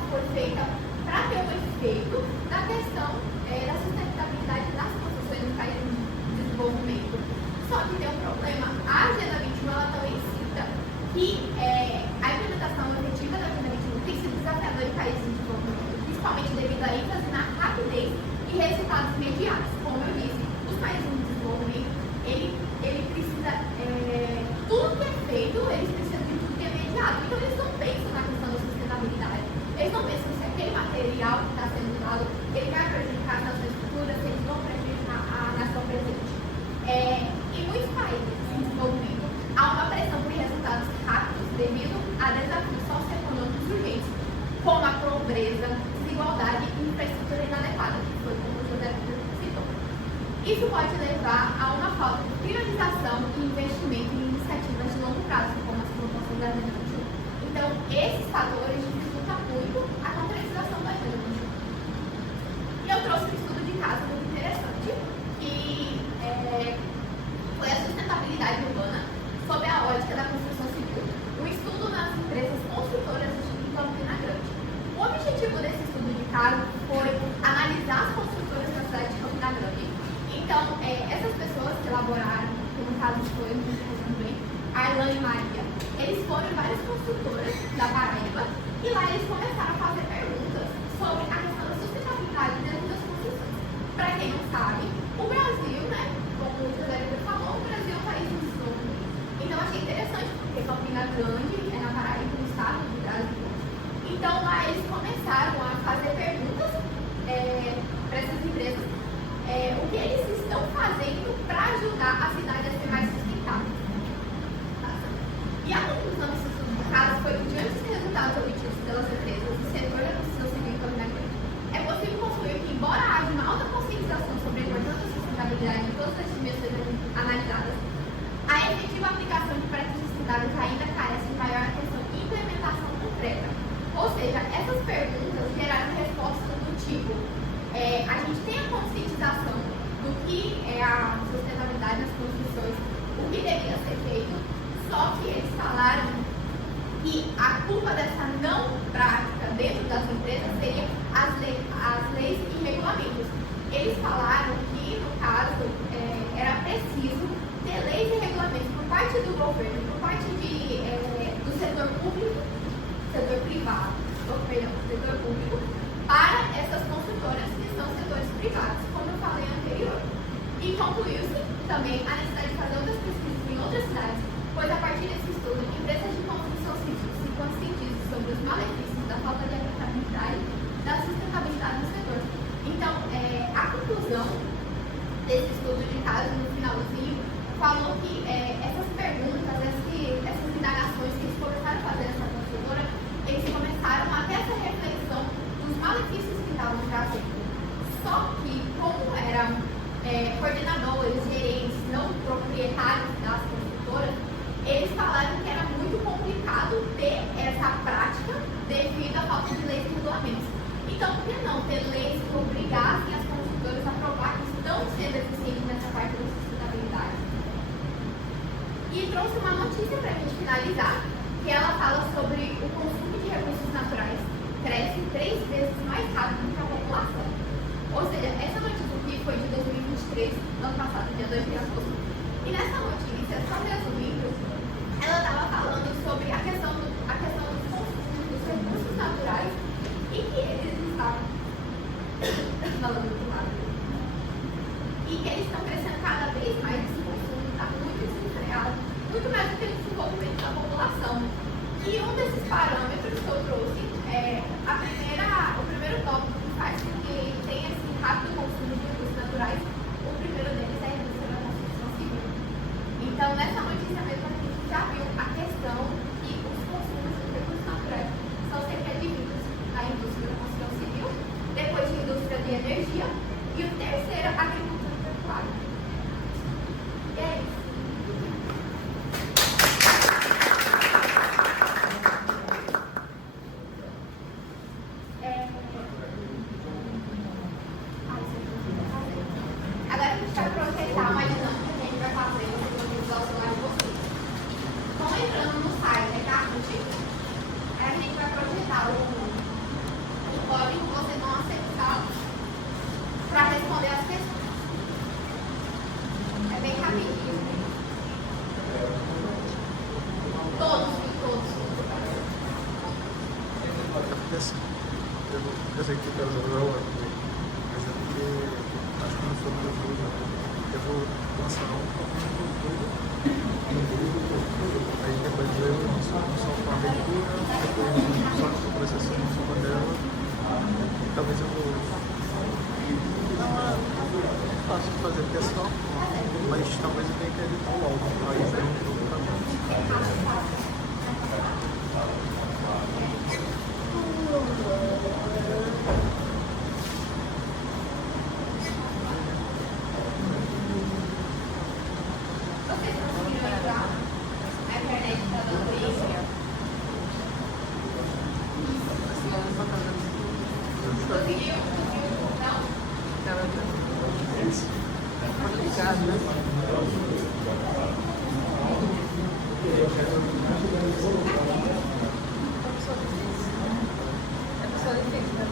foi feita para ter um efeito da questão da sustentabilidade das construções no país em desenvolvimento. Só que tem um problema, a Agenda 21 ela também cita que a implementação efetiva da Agenda 21 tem sido desafiadora em países em desenvolvimento, principalmente devido à ênfase na rapidez e resultados imediatos. Como eu disse, os países em desenvolvimento, ele precisa, tudo que é feito, eles precisam de tudo que é imediato. pobreza, desigualdade e infraestrutura inadequada, que foi como o José citou. Isso pode levar a uma falta de priorização e investimento em iniciativas de longo prazo, como as propostas da Agenda 21. Então, esses fatores dificultam muito a concretização da Agenda 21. E eu trouxe um estudo de caso muito interessante, que foi a sustentabilidade urbana sob a ótica da construção civil, um estudo nas empresas construtoras de Campina Grande. O objetivo desse estudo de caso foi analisar as construtoras da cidade de Campina Grande. Então, essas pessoas que elaboraram, que no caso foi também, Arlan e Maria, eles foram em várias construtoras da Paraíba e lá eles começaram a fazer perguntas sobre a questão da sustentabilidade dentro das construções. Para quem não sabe, o Brasil, né, como o José falou, o Brasil é um país de desenvolvimento. Então, achei interessante, porque Campina Grande é na Paraíba, no estado do Brasil. Então, lá eles começaram a fazer perguntas para essas empresas, o que eles estão fazendo para ajudar a cidade a ser mais sustentável. E a conclusão desse estudo de caso foi que, diante dos resultados obtidos pelas empresas do setor da construção civil em Campina Grande, é possível concluir que, embora haja uma alta conscientização sobre a importância da sustentabilidade em todas as dimensões analisadas, a efetiva aplicação de práticas sustentáveis ainda carece de maior atenção e implementação concreta. Ou seja, essas perguntas geraram respostas do tipo: a gente tem a conscientização do que é a sustentabilidade nas construções, o que deveria ser feito, só que eles falaram que a culpa dessa não prática dentro das empresas seria as leis e regulamentos. Eles falaram que, no caso, era preciso ter leis e regulamentos por parte do governo, por parte do setor público, setor privado, setor público, para essas construtoras que são setores privados, como eu falei anterior. E concluiu-se também a necessidade de fazer outras pesquisas em outras cidades, pois a partir desse estudo, empresas de construção civil se conscientizam sobre os malefícios da falta de aplicabilidade da sustentabilidade no setor. Então, a conclusão desse estudo de caso, no finalzinho, falou que essas perguntas, essas indagações que eles começaram a fazer nessa construtora, eles começaram a ter essa reflexão dos malefícios que estavam trazendo. Só que, como eram coordenadores, gerentes, não proprietários das construtoras, eles falaram que era muito complicado ter essa prática devido à falta de leis e regulamentos. Então, por que não ter leis que obrigassem as construtoras a provar que estão sendo eficientes nessa parte da sustentabilidade? E trouxe uma notícia para a gente finalizar, que ela fala sobre o consumo de recursos naturais cresce 3 vezes mais rápido que a população. Ou seja, essa notícia aqui foi de 2023, ano passado, dia 2 de agosto. E nessa notícia, só resumindo, ela estava falando sobre a questão dos consumos dos recursos naturais e que eles estavam falando do lado. E que eles estão crescendo cada vez mais, esse consumo está muito desenfreado, muito mais do que o desenvolvimento da população. E um desses parâmetros que eu trouxe o primeiro tópico que faz com que tenha esse rápido consumo de recursos naturais, o primeiro deles é a indústria da construção civil. Então, nessa notícia mesmo, a gente já viu a questão que os consumos de recursos naturais são sempre advindos à indústria da construção civil, depois de indústria de energia, e o terceiro, a agricultura e pecuária. E é isso. Agora a gente vai projetar uma dinâmica que a gente vai fazer no visual celular de vocês. Então, entrando no site da CACUT, a gente vai projetar o código que vocês vão acessar para responder as questões. É bem rapidinho. Todos. Eu sei que tu quer usar o mas é porque acho que não sou meu jogo. Eu vou lançar um aí depois eu só com a abertura, depois só com o processador em cima dela. Talvez eu vou. Não é fácil de fazer, porque é só mas talvez eu tenha que editar o álbum. Aí é um jogo pra mim. Vocês conseguiram entrar? A internet está dando isso? Conseguiu? Não? É pessoa difícil, né?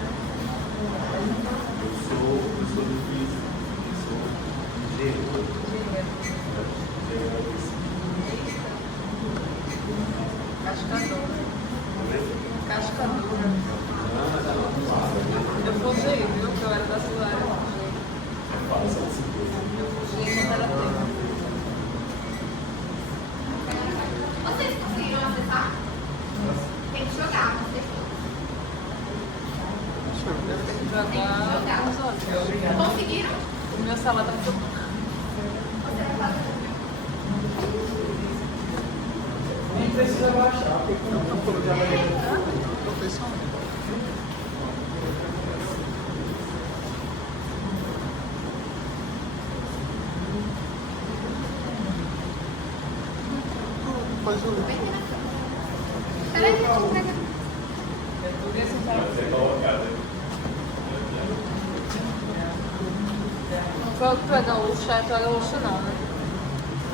Eu sou difícil. Eu sou engenheiro. Cascador. Cascador. Eu fugi, viu? Porque eu era da sua área. Eu fugi quando era tempo. Vocês conseguiram acessar? Tem que jogar, vocês Eu tenho que jogar os olhos. conseguiram? O meu celular tá muito. Você vai fazer. Nem precisa baixar, porque quando já vai. Peraí, gente, peraí. É tudo isso para Pode ser colocado. Não foi o que tu é gaúcho, tu é gaúcho não, né?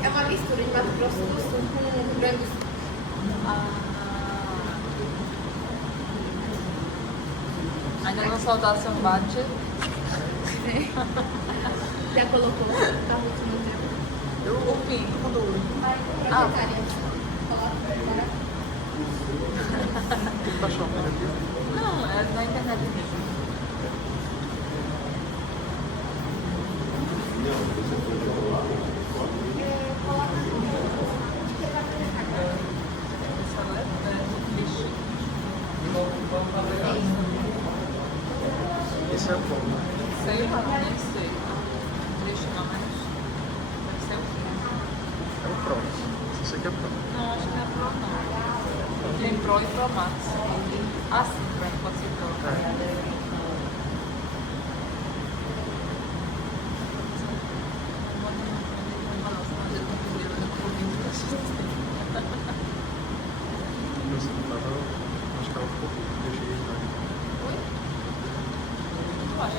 É uma mistura de Mato Grosso do Sul com Rio Grande do Sul. Ainda não soltasse um bate. Já colocou a última tempo. O fim. Ah. Não, é na internet mesmo. Esse é bom. Sei lá, nem sei. Deixa não, mas deve ser o quê? É o Pro. Isso aqui é Pro. Não, acho que não é Pro não. Tem Pro e Pro Max. Ah, sim, pode ser Pro. Meu celular acho que é um pouco. Deixa eu ir. Eu acho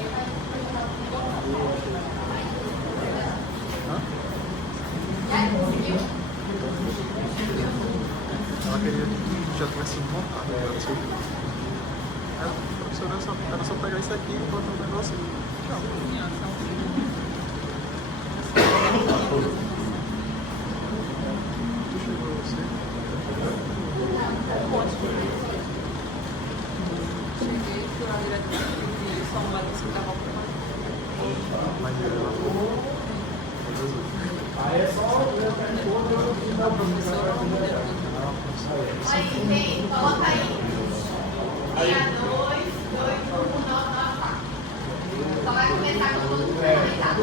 Ela queria que já tivesse sido montado. Professora, era só pegar isso aqui e botar um negócio e tchau. Tu chegou você? cheguei, fui lá direto e só um lado que estava Mas ela falou. Aí é só o professor não me deu tudo. Aí, tem, coloca aí. 62, 21994. Só vai começar com todo mundo finalizado.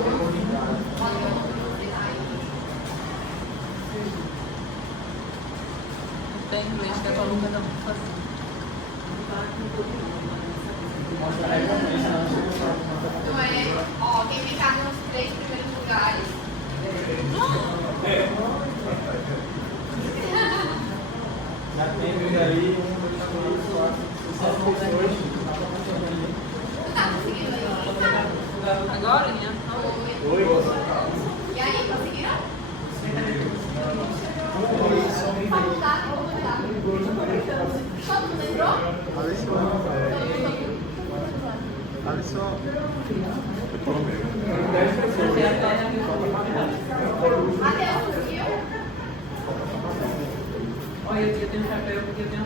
Bota o número aí. Tem inglês que a tua Luca não fazer. Não é? Ó, quem ficar nos 3 primeiros lugares. já tem ali 1, 2, 3, 4, 5, 6, 7, 8. Tu tá conseguindo aí? Agora, né? E aí, conseguiram? Faculdade, todo mundo entrou? Alisson. Matheus, conseguiu? Olha, eu tenho chapéu porque eu tenho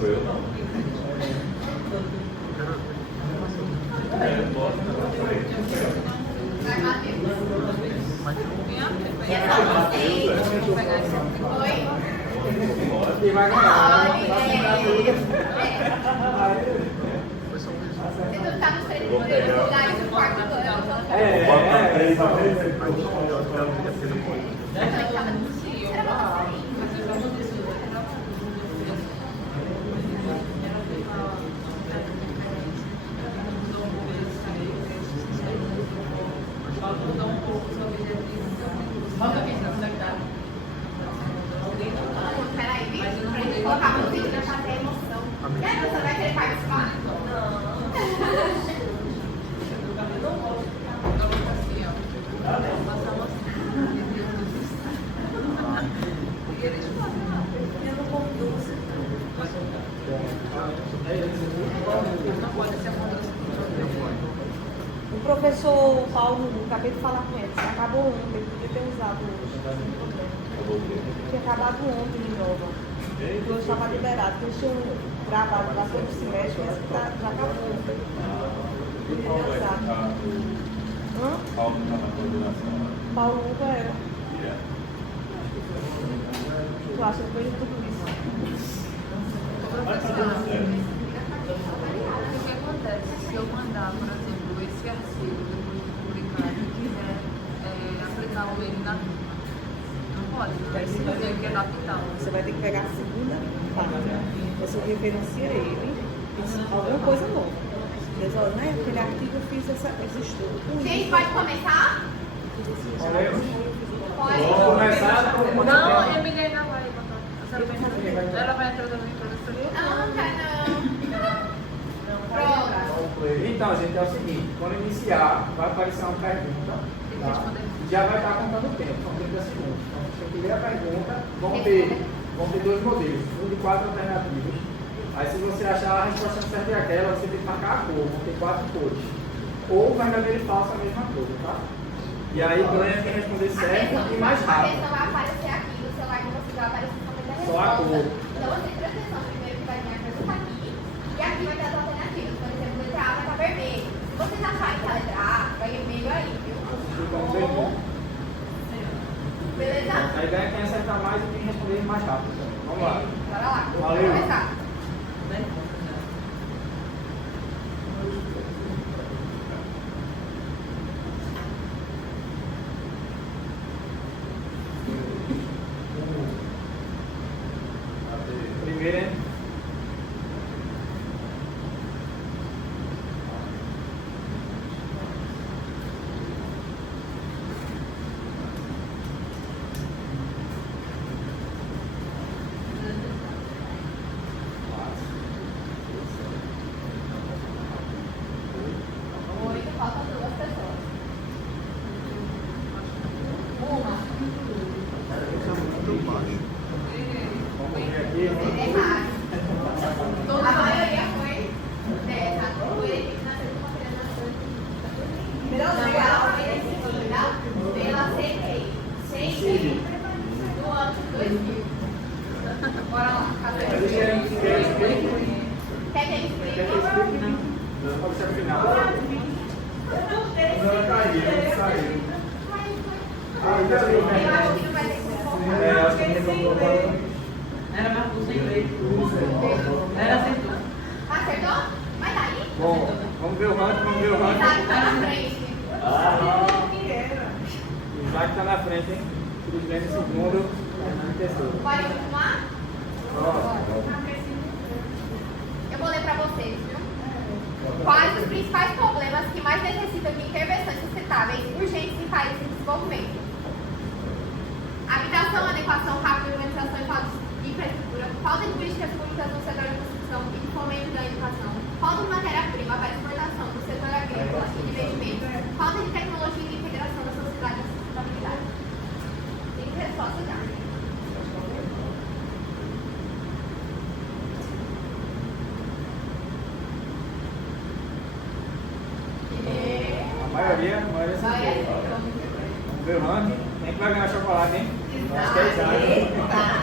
Foi eu não. Vai, Matheus. E é só vocês. Oi? E vai ganhar. Se tu ficar nos 3 primeiros lugares do quarto ano, eu É. Peraí, bicho, pra gente colocar música pra ter emoção. E aí, você vai querer participar? O professor Paulo, acabei de falar com ele, acabou ontem, podia ter usado hoje. Tinha acabado ontem em Nova. Então eu estava liberado, porque eles tinham gravado lá todo o semestre, mas já acabou. Podia ter usado. Hã? Paulo está na coordenação. Paulo nunca era. Yeah. Tu acha que foi de tudo isso? Mas está dando certo. O que acontece se eu mandar, por exemplo, esse artigo depois de publicado e quiser aplicar o ele na não pode, né? Você tem que adaptar. Você vai ter que pegar a segunda página. Você referencia ele e diz alguma coisa nova. Diz, olha, né, aquele artigo eu fiz esse estudo. Gente, pode começar? Podemos? Pode. Vamos começar com o Não, a Emília ainda vai botar. Ela vai entrar também para isso. Não, quer não. Pronto. Então, gente, é o seguinte, quando iniciar, vai aparecer uma pergunta, tá? Já vai estar contando o tempo, são 30 segundos. Então, se a primeira pergunta, vão ter 2 modelos, um de 4 alternativas. Aí, se você achar a resposta certa é aquela, você tem que marcar a cor, vão ter 4 cores. Ou verdadeiro e falso, a mesma coisa, tá? E aí, ganha quem responder certo e mais A rápido. questão vai aparecer aqui no celular de vocês, vai aparecer somente a Só a resposta. cor. Então, você presta atenção, primeiro que vai vir a pergunta aqui, e aqui vai ter as alternativas. Por exemplo, letra A vai estar vermelho. Se vocês acharem que a letra A vai vermelho aí, viu? Ficamos vermelhos. Beleza? Aí ganha quem acertar mais e quem responder mais rápido. Vamos lá. Bora lá. Valeu. Vamos começar. Primeiro, hein? Oito, faltam 2 pessoas. Uma. Vamos ver aqui. Errado. A maioria foi 10. A equipe na segunda-feira Não, ela foi decidida pela CEI do ano de 2000. Bora lá, cadê? Mas deixa eu explicar. Quer que ele Quer explique? que eu explique? Pode ser no final. Ela caiu, saiu. Eu acho que não vai ter como É, voltar. acho que tem como colocar. Era mais sem lei. Era acertou. Acertou? Mas daí? Bom, vamos ver o ranking, vamos ver o Isaac ranking. tá na frente. O Isaac está na frente, hein? Cruzeirense em segundo, em terceiro. Pode continuar? Pronto. Eu vou ler para vocês, viu? Quais os principais problemas que mais necessitam de intervenções sustentáveis urgentes em países em desenvolvimento? Habitação, adequação rápida, urbanização e falta de infraestrutura, falta de políticas públicas no setor da construção e de fomento da educação, falta de matéria-prima para exportação do setor agrícola e de investimentos, falta de tecnologia e de integração da sociedade e sustentabilidade. Tem resposta já. A maioria acertou. Vamos ver o ranking. Quem que vai ganhar chocolate, hein? Acho que é Isaac.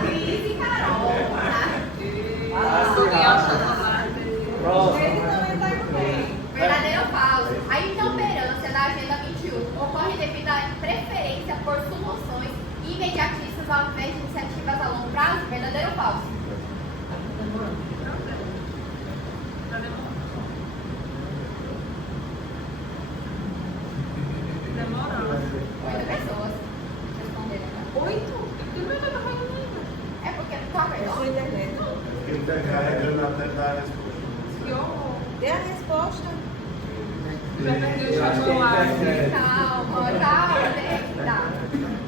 Cris e Carol, tá? Vou ganhar o chocolate. Próximo. Verdadeiro ou falso? A interferência da Agenda 21 ocorre devido à preferência por soluções imediatistas ao invés de iniciativas a longo prazo? Verdadeiro ou falso? Demorando. 8 pessoas responderam. Né? 8? Por que não tá falando ainda? É porque não tá É sua verdade. internet. Ele está carregando até dar a resposta. Que horror. Dê a resposta. Já perdi o Eu acho que celular. a internet- Calma, calma, tá.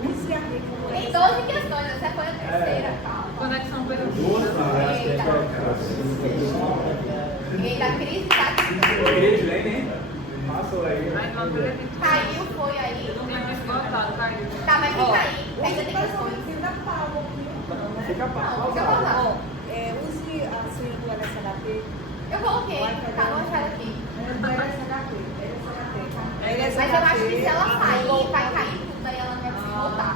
Use a rede. Tem 12 questões, essa foi a terceira, calma. Conexão perdida. Eita, crise tá aqui. Igreja, hein? Passou aí. Ai, não acredito. Caiu, foi aí. Eu não tinha mais botado, caiu. Tá, mas Ó, fica aí, que ainda tem questões. Ainda para um pouquinho, não, né? Fica Não, pausado. fica pausado. Ó, use a senha do LSHP. Eu coloquei, tá no chat aqui. Do LSHP. Mas eu acho que se ela sair, vai cair tudo, aí ela não vai conseguir voltar.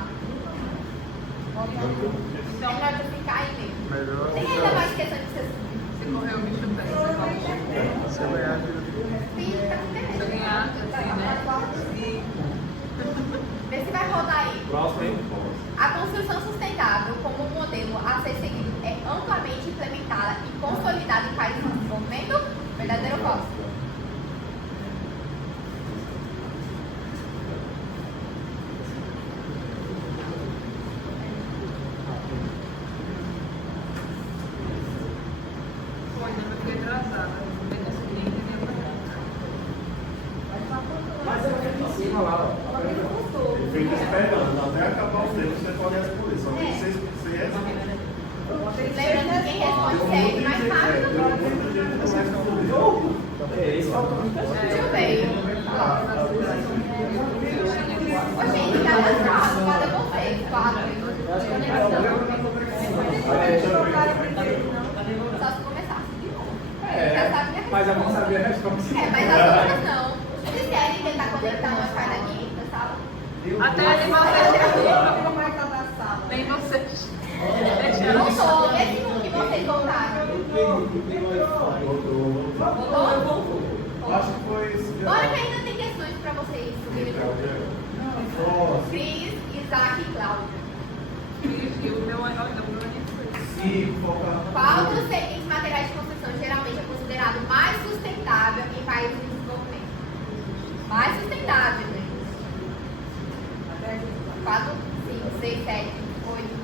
Então, melhor eu ficar aí mesmo. Tem ainda mais questão de vocês. Se correr o bicho pega. Fica, Se eu ganhar, assim, né? Vê se vai rodar aí. Próximo aí. A construção sustentável como um modelo a ser seguido é amplamente implementada e consolidada em países em desenvolvimento? Verdadeiro ou falso? Pô, ainda não fiquei atrasada. Bem nesse link, nem Mas ela fica em cima lá, ó. Ele fica esperando até acabar os dedos, você pode responder. Só tem 6 Lembrando que quem responde segue mais rápido. Isso falta muita Deixa eu ver. Ô, gente, cada vocês? 4. Só se começasse de novo. Já sabe minha Mas eu não resposta. sabia a resposta. É, mas as outras não. Vocês querem tentar conectar uma cara aqui da sala? Até ali vocês Como é que tá na sala? nem vocês. Eu não sou, esse mundo que vocês voltaram. Voltou? Acho que foi esse. Bora que ainda tem questões pra vocês subirem. Cris, Isaac e Cláudio. E o meu ainda não Sim, foca. Qual dos seguintes materiais de construção geralmente é considerado mais sustentável em países em desenvolvimento? Mais sustentável, gente. 4, 5, 6, 7, 8.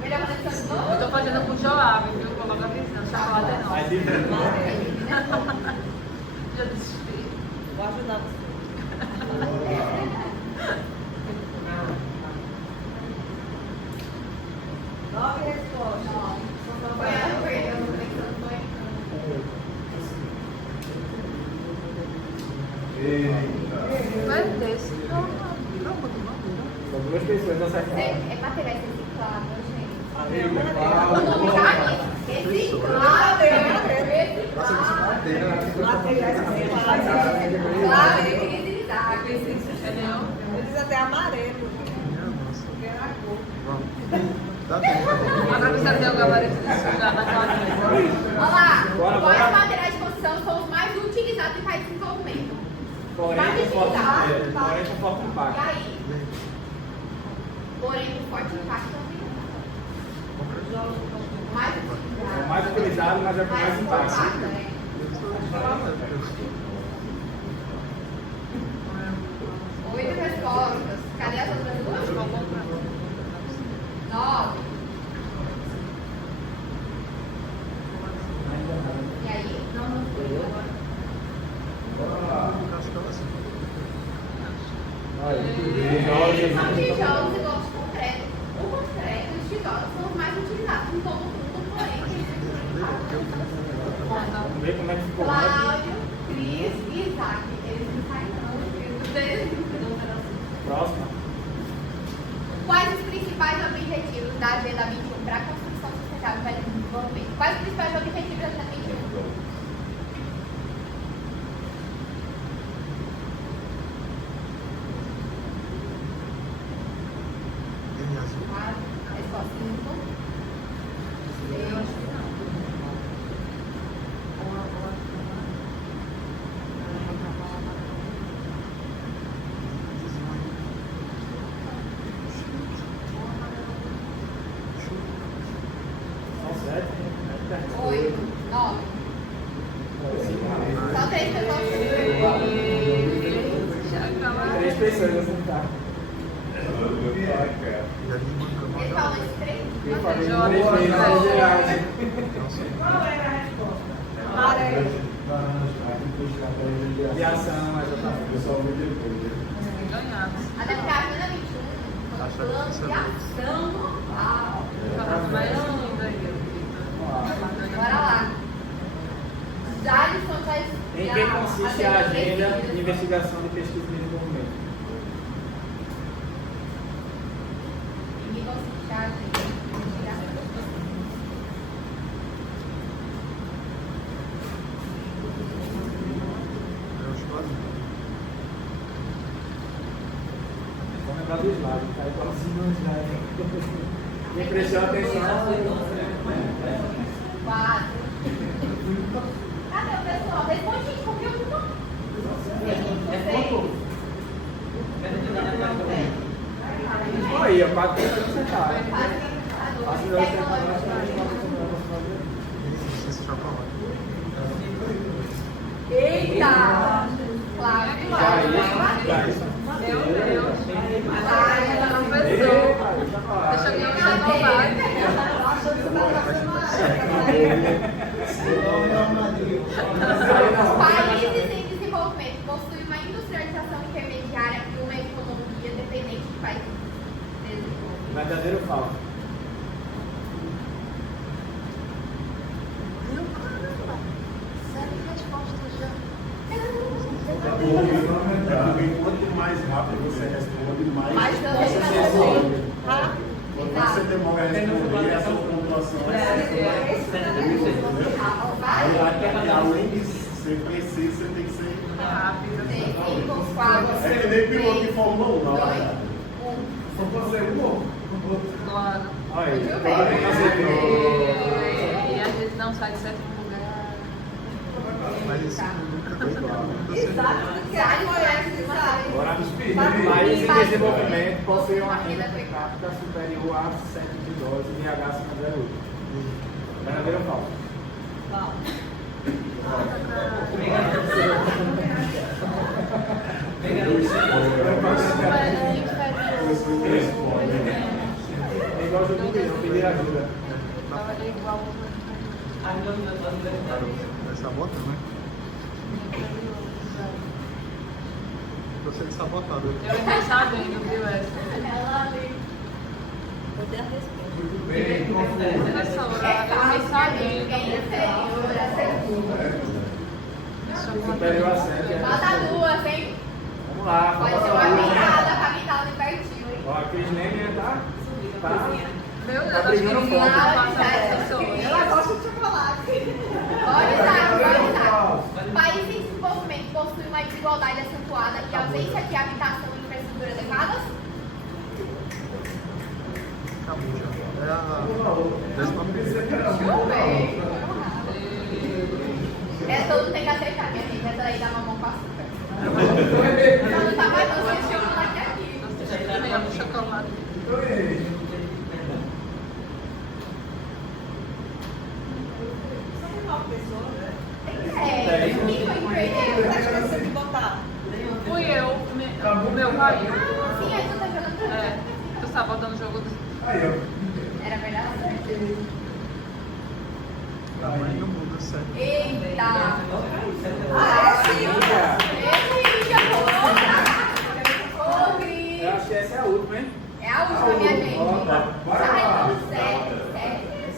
Melhor conexão de Eu novo? tô fazendo com Joab, viu? Vou logo avisando. Chocolate não. Mas ele Já desisti. Vou ajudar você. 9 respostas. Foi a conexão, foi? Vai desse. Não, São duas pessoas não acertaram. É materiais recicláveis, gente. Amigo, O nome tá nisso. Reciclável. Materiais recicláveis. Claro, Cris e Isaac. Entendeu? Eles até amarelo. Porque era a cor. Agora precisa ter o gabarito desse lugar na quadrilha. Olha lá. Bora, Quais bora. materiais de construção são os mais utilizados em países em desenvolvimento? Porém, com forte E impacto. aí? Porém, com forte impacto ambiental. Mais É utilizado. o mais utilizado, mas é o que mais impacta. né? 8 respostas. Cadê as outras duas? 9. E aí? Não foi. São tijolos igual de concreto. O concreto e os tijolos são os mais utilizados em todo o mundo, porém, Vamos ver como é que ficou. Cláudio, Cris e Isaac. Eles não saem não. Próximo. Quais os principais objetivos da Agenda 21 para a construção sustentável e desenvolvimento? Quais os principais objetivos da Agenda 21? pessoas assim, tá? Ele falou isso 3 Eu falei, Já não, olhei não, pra não, ele. Qual era a resposta? Amarelo. de ação, mas eu tava. Ganhado. A da Carolina 21 foi um plano de ação global. Mais linda aí. Bora lá. Já lições das. Em que consiste a agenda de investigação de pesquisa e desenvolvimento? Em que consiste a agenda de investigação? Vamos lembrar do slide, tá igualzinho no slide. Me prestou atenção. 4. Cadê o pessoal? Responde, gente, porque eu não. Aí, ó, 4 pessoas não sentaram. Faça 2 sentados, Eita! Claro, já isso. Meu Deus. Vai, Professor. Deixa eu ganhar uma Países em desenvolvimento possuem uma industrialização intermediária e uma economia dependente de países desenvolvidos. Verdadeiro ou falso? Quanto mais rápido você responde, mais Mais você você responde. responde. Quanto mais você demora a responder, essa pontuação vai além de ser preciso, você tem que ser. rápido. 5, 4, É que nem piloto de Fórmula 1, não é? Só pode ser um ou Claro. Olha aí, Muito claro que você E a gente não sai de sétimo lugar. Agora, países em desenvolvimento possuem uma renda per capita superior a 7 de dólares e IH acima de 0,8. Verdadeiro ou falso? É igual o jogo do milhão, pedir ajuda. Tava igual Vai sabotar, né? Você de sabotado. eu fiquei sabendo, viu, essa? Muito bem, confuso. Nessa hora, eu fiquei sabendo. Superior a 7. Falta 2, hein? Vamos lá, Pode ser falta uma 2. virada pra quem tá no invertido, hein? Ó, a Cris Neme tá. Meu Deus, Tá acho que brigando ninguém forte. passa essa pessoa. Ela gosta de chocolate. Pode usar. Países em desenvolvimento possuem uma desigualdade acentuada e ausência de habitação e infraestrutura adequadas? Acabou já. É a 11ª. Muito bem. Essa todo mundo tem que acertar, minha gente. Essa daí dá mamão com açúcar. Não tá mais doce que chocolate aqui. Comendo chocolate. São 9 pessoas, né? É, quem foi que perdeu? Acho que você tem que botar. Fui eu, o meu pai. Sim, aí tu tá jogando. É, tu tá botando o jogo do. Aí, ó. Era verdade? Tamanho não muda, sério. Eita! Ah, é sim. Esse Ô, Cris! Eu acho que essa é a última, hein? É a última, minha gente. Sai do sério.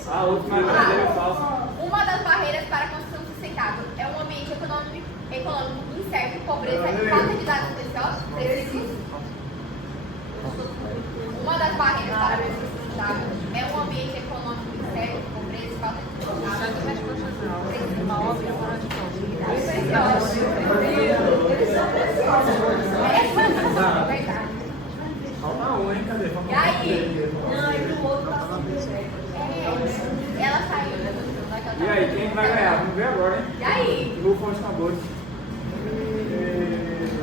A última é verdadeiro ou falso? Uma das barreiras para a construção sustentável é um ambiente econômico incerto, pobreza e falta de dados precisos. Uma das barreiras para a construção sustentável é um ambiente econômico incerto, pobreza e falta de dados Já tem respostas não. Uma óbvia para a resposta. Verdade. Falta um, hein? Cadê? Falta E aí? Não, e o outro tá Ela saiu, né? E aí, quem vai ganhar? Vamos ver agora, hein? E aí? Rufam os tambores. A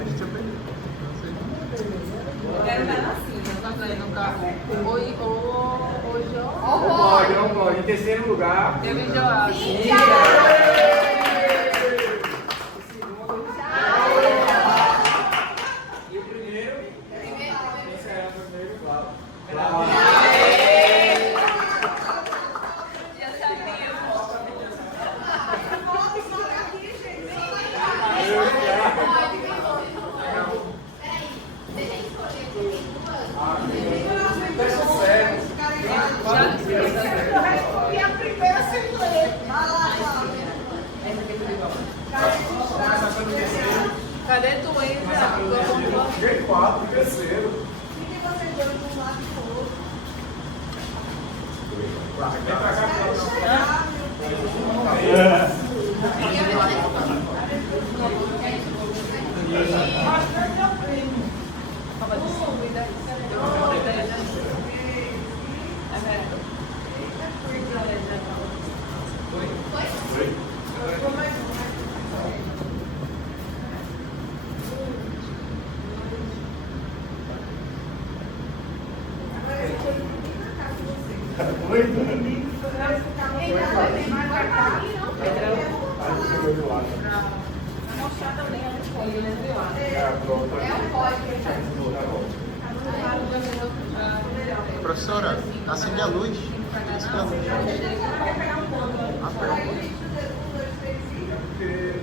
gente aprendeu. Eu quero ver assim. Tá vendo o carro? Hoje, Ó o Pode, pódio. não pode. Em terceiro lugar. eu vi Joás. Cíntia! E o primeiro? G4, terceiro. Fiquem vocês dois de um lado e do outro. Vem pra cá, Quero chegar, meu Agora esse coisa não vem na casa de vocês. Vai ficar no Então, lugar. vai marcar aqui, não? Vai mostrar também a escolha, né? É um código que está Professora, acende a luz. Acende a luz. Vai pegar um ponto. Aí o gente do 1, 2, 3 e... Porque